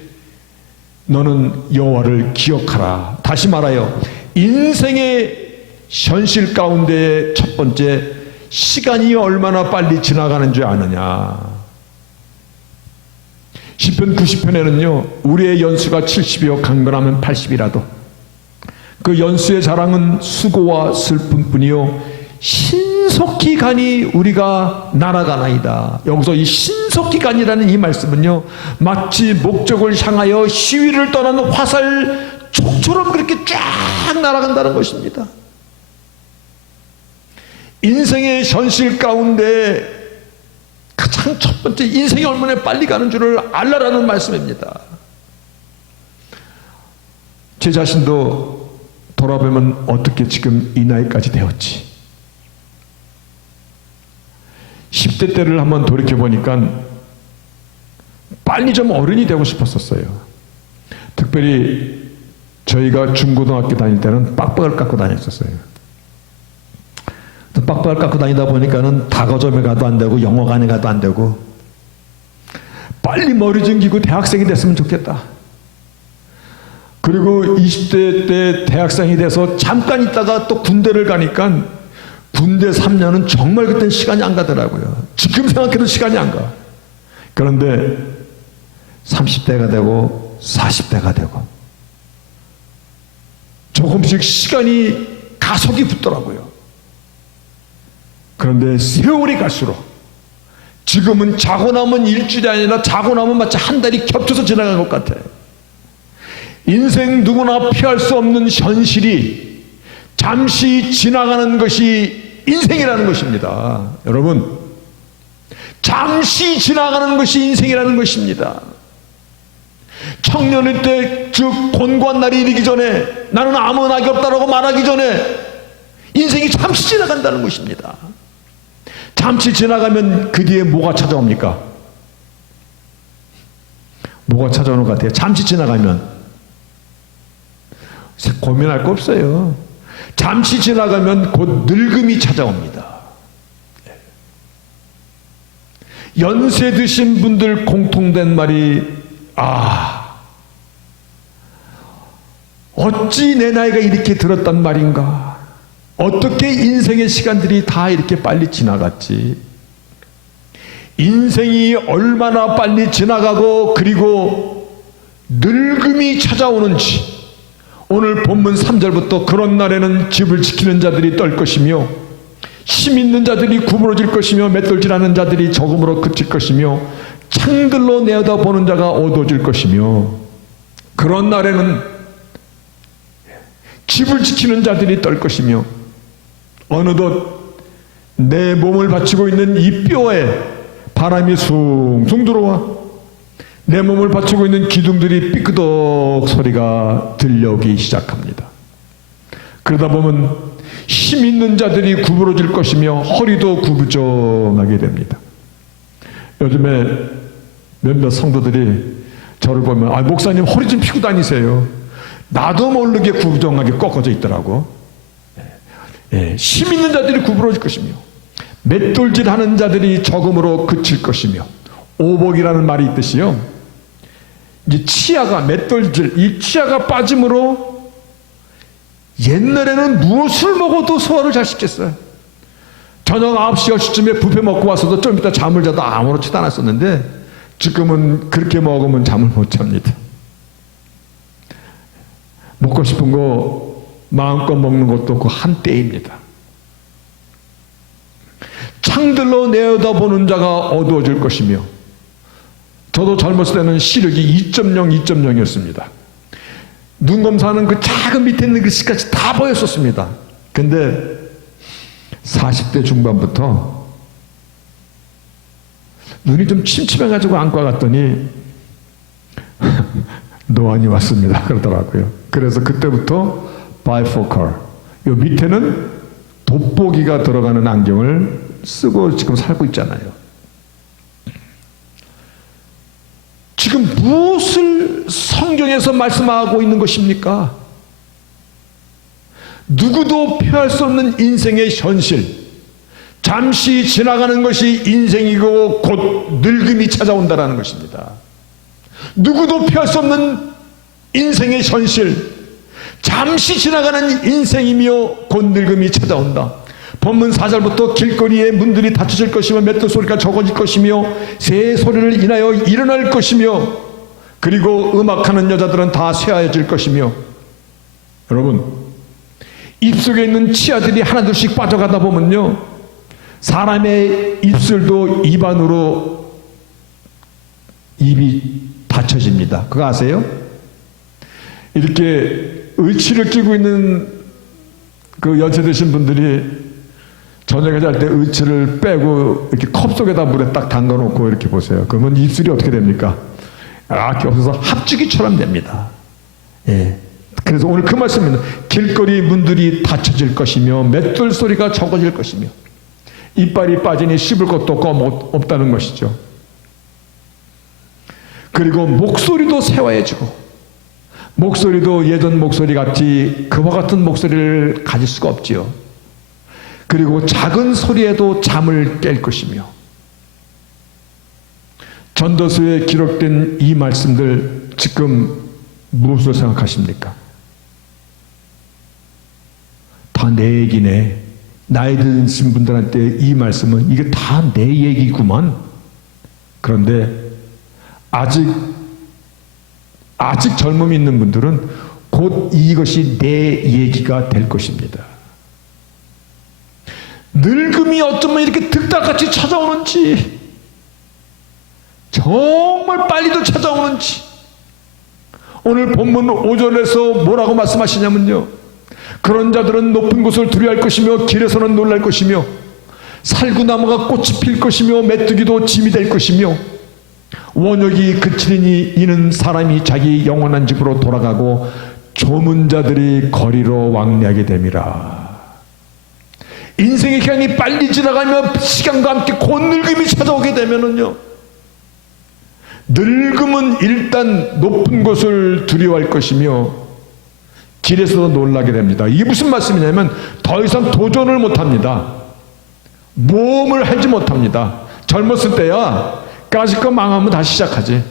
너는 여호와를 기억하라. 다시 말하여 인생의 현실 가운데의 첫 번째 시간이 얼마나 빨리 지나가는 줄 아느냐. 시편 90편에는요 우리의 연수가 70이요 강건하면 80이라도 그 연수의 자랑은 수고와 슬픔뿐이요 신속히 가니 우리가 날아가나이다. 여기서 이 신속히 가니라는 이 말씀은요 마치 목적을 향하여 시위를 떠난 화살 촉처럼 그렇게 쫙 날아간다는 것입니다. 인생의 현실 가운데 가장 첫 번째 인생이 얼마나 빨리 가는 줄을 알라라는 말씀입니다. 제 자신도 돌아보면 어떻게 지금 이 나이까지 되었지. 10대 때를 한번 돌이켜보니까 빨리 좀 어른이 되고 싶었었어요. 특별히 저희가 중고등학교 다닐 때는 빡빡을 깎고 다녔었어요. 빡빡을 깎고 다니다 보니까는 다거점에 가도 안 되고 영어관에 가도 안 되고 빨리 머리 좀 기고 대학생이 됐으면 좋겠다. 그리고 20대 때 대학생이 돼서 잠깐 있다가 또 군대를 가니까 군대 3년은 정말 그땐 시간이 안 가더라고요. 지금 생각해도 시간이 안 가. 그런데 30대가 되고 40대가 되고 조금씩 시간이 가속이 붙더라고요. 그런데 세월이 갈수록 지금은 자고 나면 일주일이 아니라 자고 나면 마치 한 달이 겹쳐서 지나간 것 같아. 인생 누구나 피할 수 없는 현실이 잠시 지나가는 것이 인생이라는 것입니다. 여러분, 잠시 지나가는 것이 인생이라는 것입니다. 청년일 때, 즉 곤고한 날이 이르기 전에 나는 아무 낙이 없다라고 말하기 전에 인생이 잠시 지나간다는 것입니다. 잠시 지나가면 그 뒤에 뭐가 찾아옵니까? 뭐가 찾아오는 것 같아요? 잠시 지나가면 고민할 거 없어요. 잠시 지나가면 곧 늙음이 찾아옵니다. 연세 드신 분들 공통된 말이 어찌 내 나이가 이렇게 들었단 말인가? 어떻게 인생의 시간들이 다 이렇게 빨리 지나갔지? 인생이 얼마나 빨리 지나가고 그리고 늙음이 찾아오는지 오늘 본문 3절부터 그런 날에는 집을 지키는 자들이 떨 것이며 힘 있는 자들이 구부러질 것이며 맷돌질하는 자들이 적음으로 그칠 것이며 창들로 내어다보는 자가 어두워질 것이며 그런 날에는 집을 지키는 자들이 떨 것이며 어느덧 내 몸을 받치고 있는 이 뼈에 바람이 숭숭 들어와 내 몸을 받치고 있는 기둥들이 삐끄덕 소리가 들려오기 시작합니다. 그러다 보면 힘 있는 자들이 구부러질 것이며 허리도 구부정하게 됩니다. 요즘에 몇몇 성도들이 저를 보면 목사님 허리 좀 펴고 다니세요. 나도 모르게 구부정하게 꺾어져 있더라고. 힘 있는 자들이 구부러질 것이며 맷돌질하는 자들이 적음으로 그칠 것이며 오복이라는 말이 있듯이요. 이제 치아가 맷돌질 이 치아가 빠짐으로 옛날에는 무엇을 먹어도 소화를 잘 시켰어요. 저녁 9시 10시쯤에 뷔페 먹고 와서도 좀 이따 잠을 자도 아무렇지도 않았었는데 지금은 그렇게 먹으면 잠을 못 잡니다. 먹고 싶은 거 마음껏 먹는 것도 그 한때입니다. 창들로 내어다보는 자가 어두워질 것이며 저도 젊었을 때는 시력이 2.0, 2.0이었습니다. 눈 검사하는 그 작은 밑에 있는 글씨까지 다 보였었습니다. 근데 40대 중반부터 눈이 좀 침침해가지고 안과 갔더니 노안이 왔습니다. 그러더라고요. 그래서 그때부터 바이포컬, 요 밑에는 돋보기가 들어가는 안경을 쓰고 지금 살고 있잖아요. 지금 무엇을 성경에서 말씀하고 있는 것입니까? 누구도 피할 수 없는 인생의 현실, 잠시 지나가는 것이 인생이고 곧 늙음이 찾아온다는 것입니다. 누구도 피할 수 없는 인생의 현실, 잠시 지나가는 인생이며 곧 늙음이 찾아온다. 본문 4절부터 길거리에 문들이 닫혀질 것이며 맷돌 소리가 적어질 것이며 새 소리를 인하여 일어날 것이며 그리고 음악하는 여자들은 다 쇠하여질 것이며 여러분 입속에 있는 치아들이 하나둘씩 빠져가다 보면요 사람의 입술도 입안으로 입이 닫혀집니다. 그거 아세요? 이렇게 의치를 끼고 있는 그 연세 드신 분들이 저녁에 잘 때 의치를 빼고 이렇게 컵 속에다 물에 딱 담가 놓고 이렇게 보세요. 그러면 입술이 어떻게 됩니까? 이렇게 없어서 합주기처럼 됩니다. 예. 그래서 오늘 그 말씀입니다. 길거리 문들이 닫혀질 것이며 맷돌 소리가 적어질 것이며 이빨이 빠지니 씹을 것도 없다는 것이죠. 그리고 목소리도 새와해지고 목소리도 예전 목소리 같이 그와 같은 목소리를 가질 수가 없지요. 그리고 작은 소리에도 잠을 깰 것이며 전도서에 기록된 이 말씀들 지금 무엇으로 생각하십니까? 다 내 얘기네. 나이 드신 분들한테 이 말씀은 이게 다 내 얘기구만. 그런데 아직 젊음이 있는 분들은 곧 이것이 내 얘기가 될 것입니다. 늙음이 어쩌면 이렇게 득달같이 찾아오는지 정말 빨리도 찾아오는지 오늘 본문 5절에서 뭐라고 말씀하시냐면요 그런 자들은 높은 곳을 두려워할 것이며 길에서는 놀랄 것이며 살구나무가 꽃이 필 것이며 메뚜기도 짐이 될 것이며 원역이 그치리니 이는 사람이 자기 영원한 집으로 돌아가고 조문자들이 거리로 왕래하게 됨이라. 인생의 기간이 빨리 지나가며 시간과 함께 곧 늙음이 찾아오게 되면은요 늙음은 일단 높은 곳을 두려워할 것이며 길에서 놀라게 됩니다. 이게 무슨 말씀이냐면 더 이상 도전을 못합니다. 모험을 하지 못합니다. 젊었을 때야 까짓 거 망하면 다시 시작하지.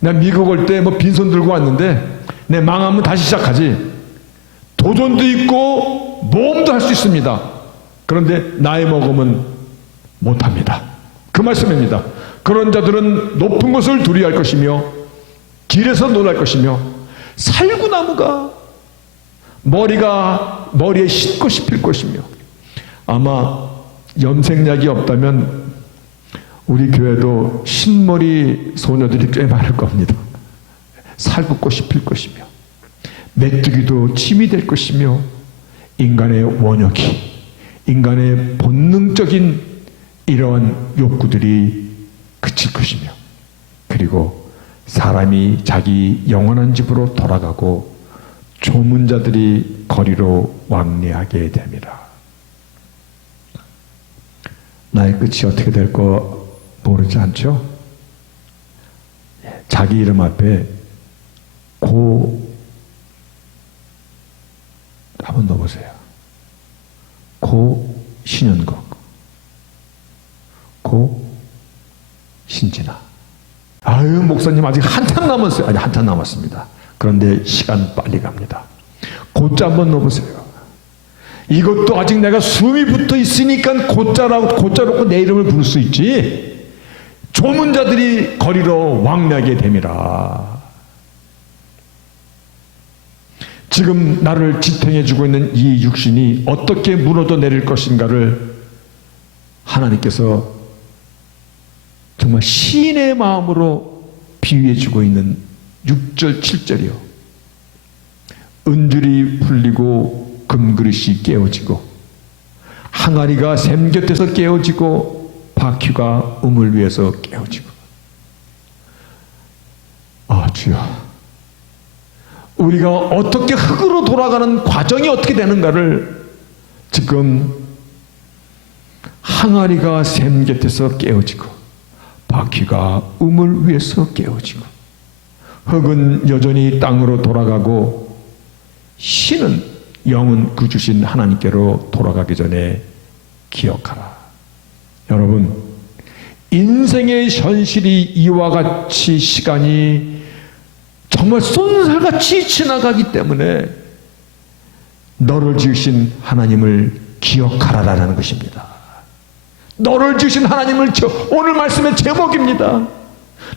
나 미국 올 때 뭐 빈손 들고 왔는데 내 망하면 다시 시작하지. 도전도 있고 모험도 할 수 있습니다. 그런데 나이 먹으면 못합니다. 그 말씀입니다. 그런 자들은 높은 것을 두려워할 것이며 길에서 놀랄 것이며 살구나무가 머리에 씻고 싶을 것이며 아마 염색약이 없다면 우리 교회도 흰머리 소녀들이 꽤 많을 겁니다. 살구고 싶을 것이며 메뚜기도 침이 될 것이며 인간의 원욕이 인간의 본능적인 이러한 욕구들이 그칠 것이며 그리고 사람이 자기 영원한 집으로 돌아가고 조문자들이 거리로 왕래하게 됩니다. 나의 끝이 어떻게 될 거 모르지 않죠? 자기 이름 앞에 한번 넣어보세요. 신현국, 신진아. 아유, 목사님 아직 한참 남았어요. 아니, 한참 남았습니다. 그런데 시간 빨리 갑니다. 고자 한번 넣어보세요. 이것도 아직 내가 숨이 붙어 있으니까 고자라고 내 이름을 부를 수 있지. 조문자들이 거리로 왕래하게 됨이라. 지금 나를 지탱해주고 있는 이 육신이 어떻게 무너져 내릴 것인가를 하나님께서 정말 시인의 마음으로 비유해주고 있는 6절 7절이요. 은줄이 풀리고 금그릇이 깨어지고 항아리가 샘 곁에서 깨어지고 바퀴가 우물 위에서 깨어지고. 주여, 우리가 어떻게 흙으로 돌아가는 과정이 어떻게 되는가를 지금 항아리가 샘 곁에서 깨어지고 바퀴가 우물 위에서 깨어지고 흙은 여전히 땅으로 돌아가고 신은 영은 그 주신 하나님께로 돌아가기 전에 기억하라. 여러분, 인생의 현실이 이와 같이 시간이 정말 쏜살같이 지나가기 때문에 너를 지으신 하나님을 기억하라라는 것입니다. 너를 지으신 하나님을 오늘 말씀의 제목입니다.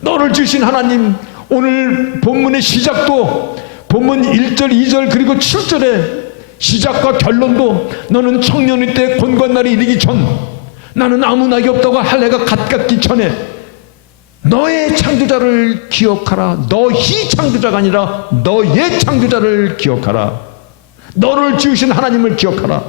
너를 지으신 하나님. 오늘 본문의 시작도 본문 1절 2절 그리고 7절의 시작과 결론도 너는 청년의 때 곤고한 날이 이르기 전 나는 아무 낙이 없다고 할 해가 가깝기 전에 너의 창조자를 기억하라. 너희 창조자가 아니라 너의 창조자를 기억하라. 너를 지으신 하나님을 기억하라.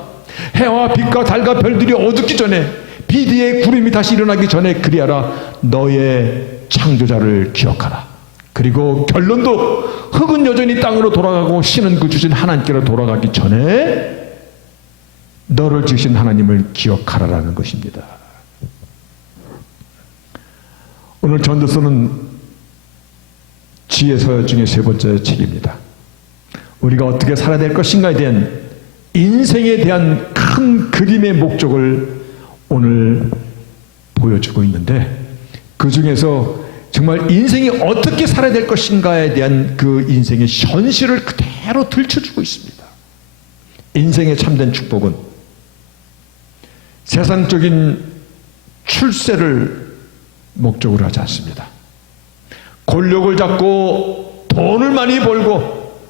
해와 빛과 달과 별들이 어둡기 전에 비 뒤에 구름이 다시 일어나기 전에 그리하라. 너의 창조자를 기억하라. 그리고 결론도 흙은 여전히 땅으로 돌아가고 신은 그 주신 하나님께로 돌아가기 전에 너를 지으신 하나님을 기억하라라는 것입니다. 오늘 전도서는 지혜서 중에 세 번째 책입니다. 우리가 어떻게 살아야 될 것인가에 대한 인생에 대한 큰 그림의 목적을 오늘 보여주고 있는데 그 중에서 정말 인생이 어떻게 살아야 될 것인가에 대한 그 인생의 현실을 그대로 들춰주고 있습니다. 인생의 참된 축복은 세상적인 출세를 목적으로 하지 않습니다. 권력을 잡고 돈을 많이 벌고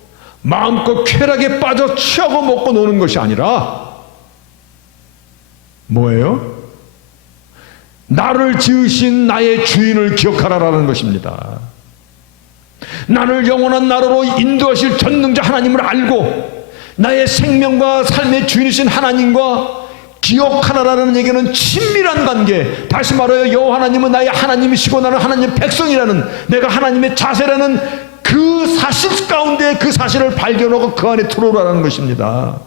마음껏 쾌락에 빠져 취하고 먹고 노는 것이 아니라 뭐예요? 나를 지으신 나의 주인을 기억하라라는 것입니다. 나를 영원한 나라로 인도하실 전능자 하나님을 알고 나의 생명과 삶의 주인이신 하나님과 기억하라라는 얘기는 친밀한 관계. 다시 말하여 여호와 하나님은 나의 하나님이시고 나는 하나님의 백성이라는, 내가 하나님의 자세라는 그 사실 가운데 그 사실을 발견하고 그 안에 들어오라는 것입니다.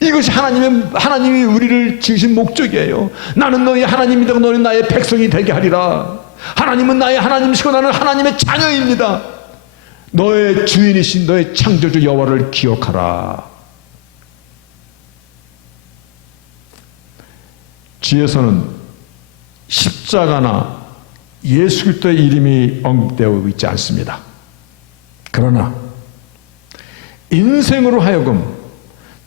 이것이 하나님이 우리를 지으신 목적이에요. 나는 너희 하나님이다. 너는 나의 백성이 되게 하리라. 하나님은 나의 하나님이시고 나는 하나님의 자녀입니다. 너의 주인이신 너의 창조주 여호와를 기억하라. 지에서는 십자가나 예수 그리스도의 이름이 언급되어 있지 않습니다. 그러나 인생으로 하여금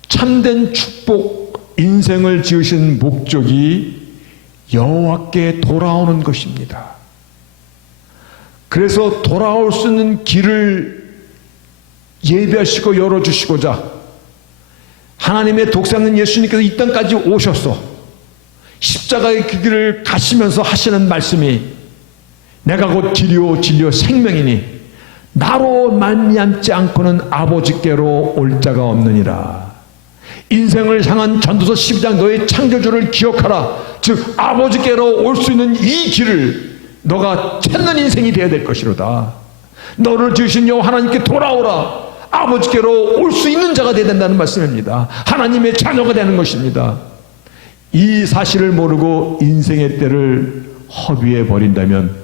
참된 축복, 인생을 지으신 목적이 여호와께 돌아오는 것입니다. 그래서 돌아올 수 있는 길을 예비하시고 열어주시고자 하나님의 독생자는 예수님께서 이 땅까지 오셔서 십자가의 그 길을 가시면서 하시는 말씀이 내가 곧 길이요 진리요 생명이니 나로 말미암지 않고는 아버지께로 올 자가 없느니라. 인생을 향한 전도서 12장 너의 창조주를 기억하라. 즉 아버지께로 올 수 있는 이 길을 너가 찾는 인생이 되어야 될 것이로다. 너를 지으신 여호와 하나님께 돌아오라. 아버지께로 올 수 있는 자가 되어야 된다는 말씀입니다. 하나님의 자녀가 되는 것입니다. 이 사실을 모르고 인생의 때를 허비해 버린다면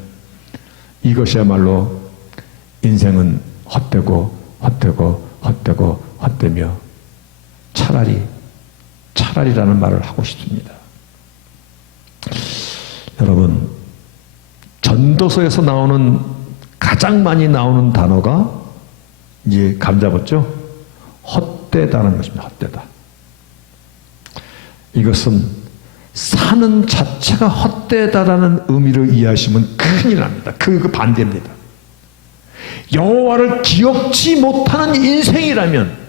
이것이야말로 인생은 헛되고 헛되고 헛되고 헛되며 차라리라는 말을 하고 싶습니다. 여러분, 전도서에서 나오는 가장 많이 나오는 단어가 이제 감 잡았죠? 헛되다는 것입니다. 헛되다. 이것은 사는 자체가 헛되다라는 의미를 이해하시면 큰일 납니다. 그 반대입니다. 여호와를 기억지 못하는 인생이라면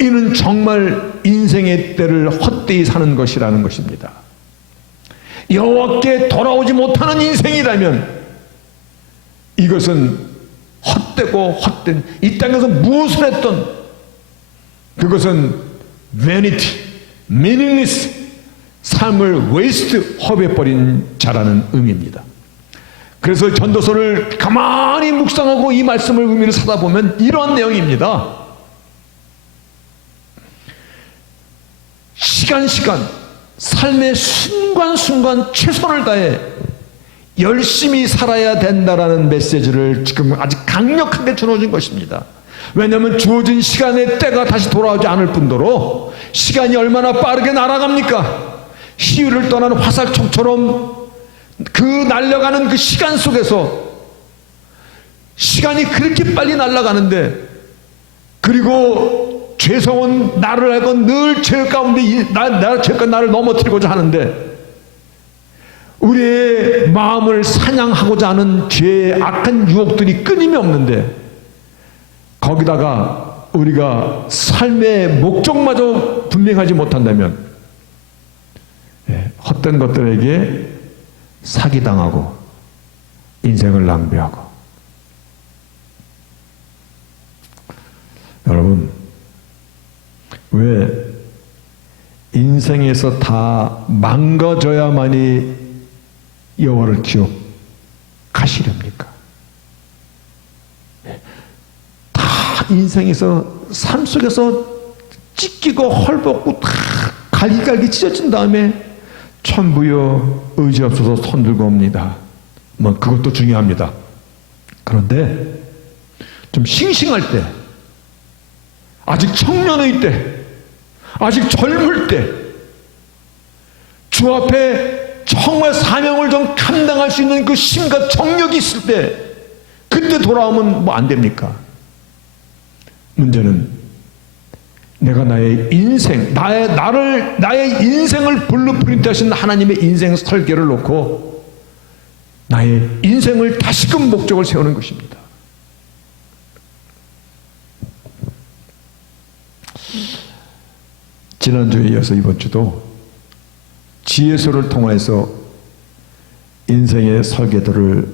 이는 정말 인생의 때를 헛되이 사는 것이라는 것입니다. 여호와께 돌아오지 못하는 인생이라면 이것은 헛되고 헛된, 이 땅에서 무엇을 했던 그것은 vanity, meaningless, 삶을 웨이스트, 허비해버린 자라는 의미입니다. 그래서 전도서를 가만히 묵상하고 이 말씀을 의미를 사다 보면 이런 내용입니다. 시간 삶의 순간순간 최선을 다해 열심히 살아야 된다라는 메시지를 지금 아주 강력하게 주어진 것입니다. 왜냐하면 주어진 시간의 때가 다시 돌아오지 않을 뿐더러 시간이 얼마나 빠르게 날아갑니까? 희유를 떠나는 화살촉처럼 그 날아가는 그 시간 속에서 시간이 그렇게 빨리 날아가는데, 그리고 죄성은 나를 알고 늘 죄 가운데 나를 넘어뜨리고자 하는데 우리의 마음을 사냥하고자 하는 죄의 악한 유혹들이 끊임이 없는데, 거기다가 우리가 삶의 목적마저 분명하지 못한다면 헛된 것들에게 사기당하고 인생을 낭비하고. 여러분, 왜 인생에서 다 망가져야만이 여호와를 기억하시렵니까? 다 인생에서 삶 속에서 찢기고 헐벗고 다 갈기갈기 찢어진 다음에 천부여 의지 없어서 손들고 옵니다. 뭐 그것도 중요합니다. 그런데 좀 싱싱할 때, 아직 청년의 때, 아직 젊을 때, 주 앞에 정말 사명을 좀 감당할 수 있는 그 힘과 정력이 있을 때, 그때 돌아오면 뭐 안 됩니까? 문제는 내가 나의 인생, 나의 인생을 블루프린트 하신 하나님의 인생 설계를 놓고 나의 인생을 다시금 목적을 세우는 것입니다. 지난주에 이어서 이번 주도 지혜서를 통해서 인생의 설계도를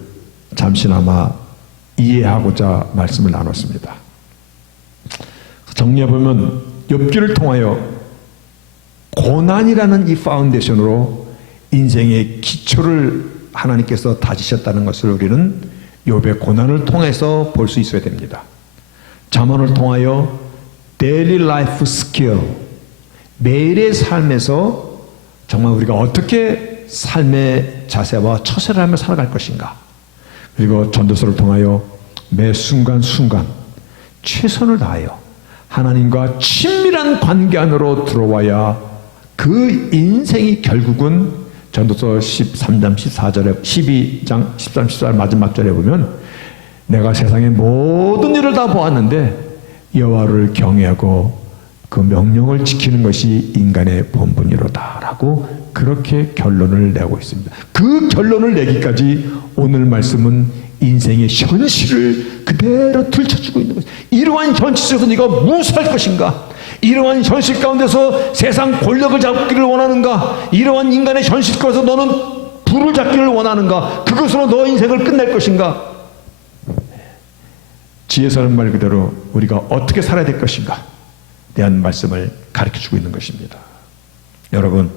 잠시나마 이해하고자 말씀을 나눴습니다. 정리해보면 욥기를 통하여 고난이라는 이 파운데이션으로 인생의 기초를 하나님께서 다지셨다는 것을 우리는 욥의 고난을 통해서 볼 수 있어야 됩니다. 잠언을 통하여 daily life skill, 매일의 삶에서 정말 우리가 어떻게 삶의 자세와 처세를 하며 살아갈 것인가, 그리고 전도서를 통하여 매 순간순간 최선을 다하여 하나님과 친밀한 관계 안으로 들어와야 그 인생이 결국은 전도서 13장 14절에 12장 13, 14절 마지막 절에 보면 내가 세상의 모든 일을 다 보았는데 여호와를 경외하고 그 명령을 지키는 것이 인간의 본분이로다라고 그렇게 결론을 내고 있습니다. 그 결론을 내기까지 오늘 말씀은 인생의 현실을 그대로 들춰주고 있는 것입니다. 이러한 현실 속에서 네가 무엇을 할 것인가? 이러한 현실 가운데서 세상 권력을 잡기를 원하는가? 이러한 인간의 현실 속에서 너는 부를 잡기를 원하는가? 그것으로 너 인생을 끝낼 것인가? 지혜서는 말 그대로 우리가 어떻게 살아야 될 것인가 대한 말씀을 가르쳐주고 있는 것입니다. 여러분,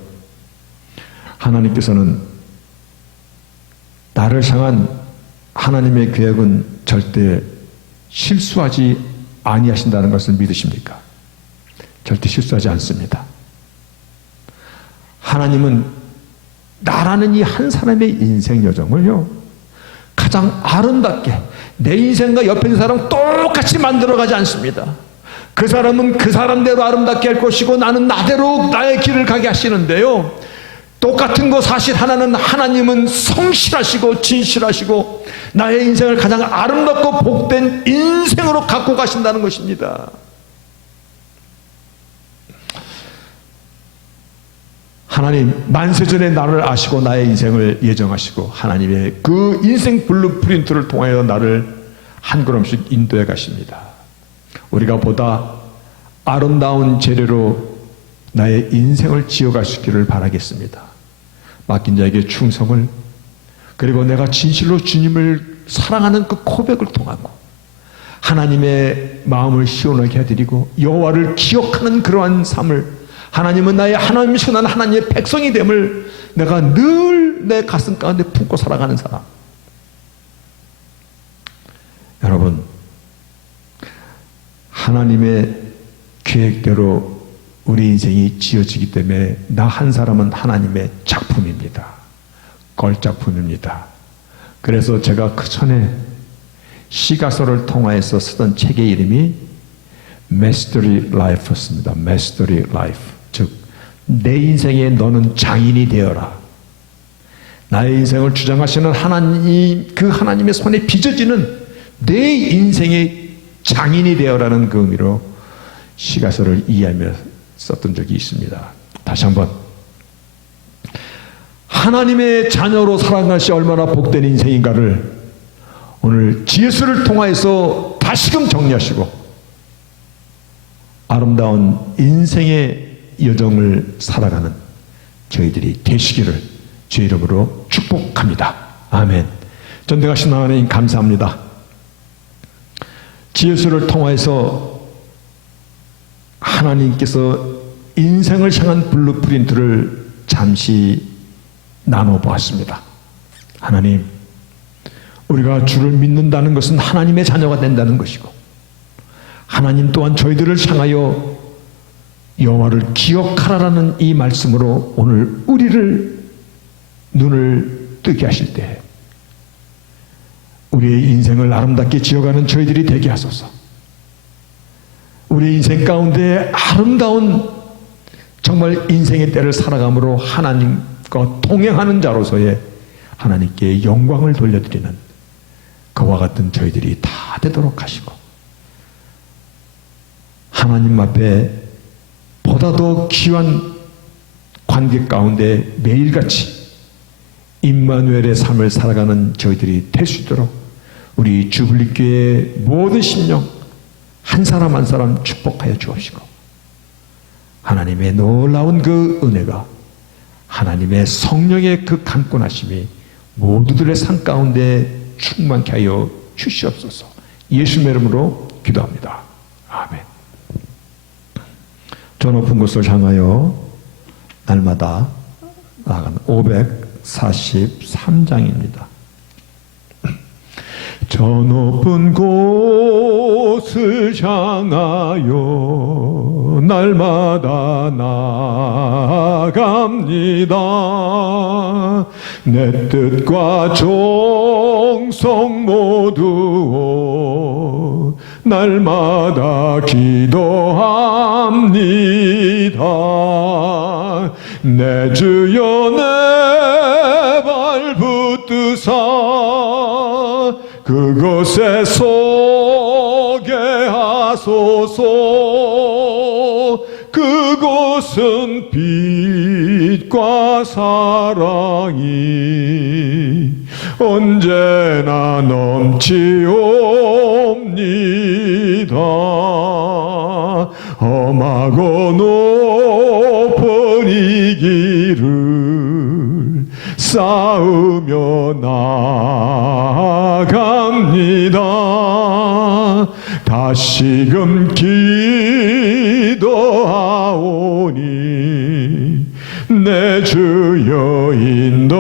하나님께서는 나를 향한 하나님의 계획은 절대 실수하지 아니하신다는 것을 믿으십니까? 절대 실수하지 않습니다. 하나님은 나라는 이 한 사람의 인생 여정을요 가장 아름답게 내 인생과 옆에 있는 사람 똑같이 만들어가지 않습니다. 그 사람은 그 사람대로 아름답게 할 것이고 나는 나대로 나의 길을 가게 하시는데요, 똑같은 거 사실 하나는 하나님은 성실하시고 진실하시고 나의 인생을 가장 아름답고 복된 인생으로 갖고 가신다는 것입니다. 하나님 만세전에 나를 아시고 나의 인생을 예정하시고 하나님의 그 인생 블루프린트를 통하여 나를 한 걸음씩 인도해 가십니다. 우리가 보다 아름다운 재료로 나의 인생을 지어가시기를 바라겠습니다. 맡긴 자에게 충성을, 그리고 내가 진실로 주님을 사랑하는 그 고백을 통하고 하나님의 마음을 시원하게 해드리고 여호와를 기억하는 그러한 삶을, 하나님은 나의 하나님이시고 나는 하나님의 백성이 됨을 내가 늘 내 가슴 가운데 품고 살아가는 사람. 여러분, 하나님의 계획대로 우리 인생이 지어지기 때문에 나 한 사람은 하나님의 작품입니다. 걸작품입니다. 그래서 제가 그 전에 시가서를 통하여서 쓰던 책의 이름이 Mastery Life였습니다. Mastery Life. 즉, 내 인생에 너는 장인이 되어라. 나의 인생을 주장하시는 하나님, 그 하나님의 손에 빚어지는 내 인생의 장인이 되어라는 그 의미로 시가서를 이해하며 썼던 적이 있습니다. 다시 한번, 하나님의 자녀로 살아가는 것이 얼마나 복된 인생인가를 오늘 지혜서를 통하여서 다시금 정리하시고 아름다운 인생의 여정을 살아가는 저희들이 되시기를 주의 이름으로 축복합니다. 아멘. 전능하신 하나님 감사합니다. 지혜서를 통하여서 하나님께서 인생을 향한 블루프린트를 잠시 나눠보았습니다. 하나님, 우리가 주를 믿는다는 것은 하나님의 자녀가 된다는 것이고 하나님 또한 저희들을 향하여 여호와를 기억하라라는 이 말씀으로 오늘 우리를 눈을 뜨게 하실 때 우리의 인생을 아름답게 지어가는 저희들이 되게 하소서. 우리 인생 가운데 아름다운 정말 인생의 때를 살아감으로 하나님과 동행하는 자로서의 하나님께 영광을 돌려드리는 그와 같은 저희들이 다 되도록 하시고 하나님 앞에 보다 더 귀한 관계 가운데 매일같이 임마누엘의 삶을 살아가는 저희들이 될 수 있도록 우리 주블리교회의 모든 심령 한 사람 한 사람 축복하여 주옵시고 하나님의 놀라운 그 은혜가 하나님의 성령의 그 강권하심이 모두들의 삶 가운데 충만케 하여 주시옵소서. 예수님의 이름으로 기도합니다. 아멘. 저 높은 곳을 향하여 날마다 나아가는 543장입니다. 저 높은 곳을 향하여 날마다 나아갑니다. 내 뜻과 정성 모두 날마다 기도합니다. 내 주여 내 발 붙드사 그곳에 서게 하소서. 그곳은 빛과 사랑이 언제나 넘치옵니다. 험하고 높은 이 길을 쌓으며 나아갑니다. 다시금 기도하오니 내 주여 인도하소서.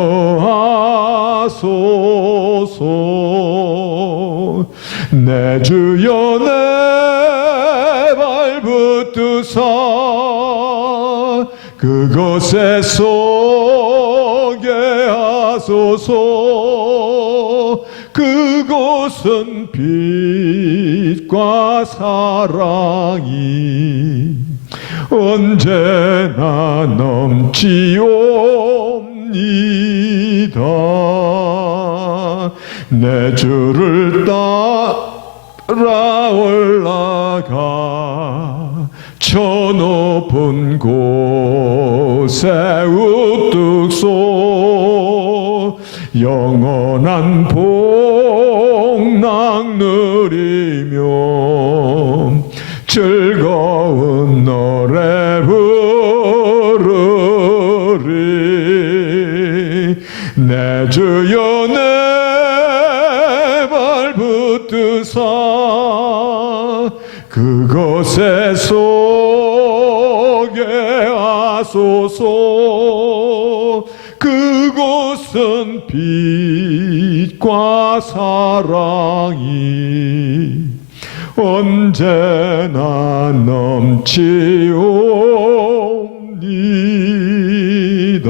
내 주여 내 발 붙드사 그곳에 서게 하소서. 그곳은 빛과 사랑이 언제나 넘치옵니다. 내 주를 따라 올라가 저 높은 곳에 우뚝 서 영원한 복락 누리며 즐거운 노래 부르리. 내 주여 내 발 붙드사 그곳에 서게 하소서. 그곳은 빛과 사랑이 언제나 넘치옵니다.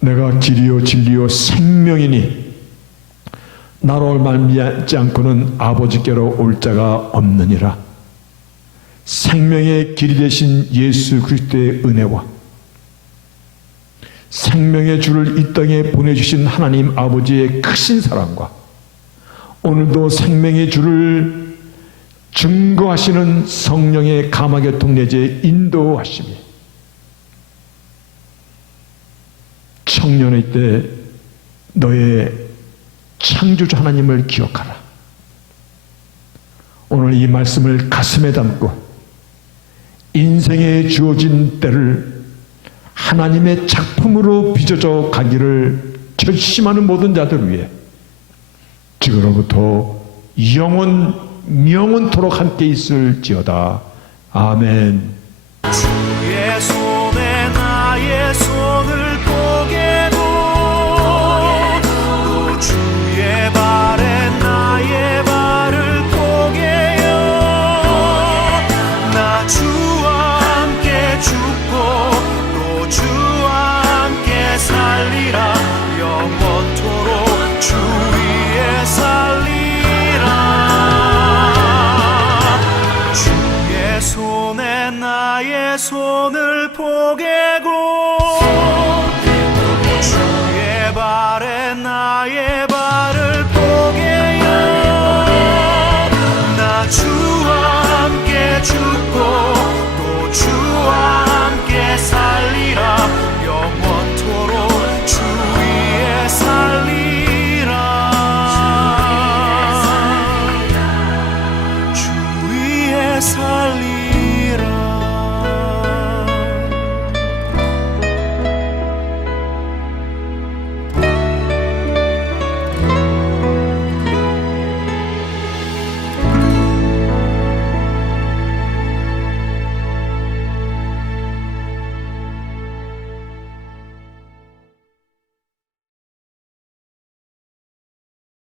내가 길이요 진리요 생명이니 나로 말미암지 않고는 아버지께로 올 자가 없느니라. 생명의 길이 되신 예수 그리스도의 은혜와 생명의 주를 이 땅에 보내주신 하나님 아버지의 크신 사랑과 오늘도 생명의 주를 증거하시는 성령의 감화교통 내재의 인도하심이 청년의 때 너의 창조주 하나님을 기억하라. 오늘 이 말씀을 가슴에 담고 인생에 주어진 때를 하나님의 작품으로 빚어져 가기를 결심하는 모든 자들 위해 지금로부터 영원토록 함께 있을지어다. 아멘.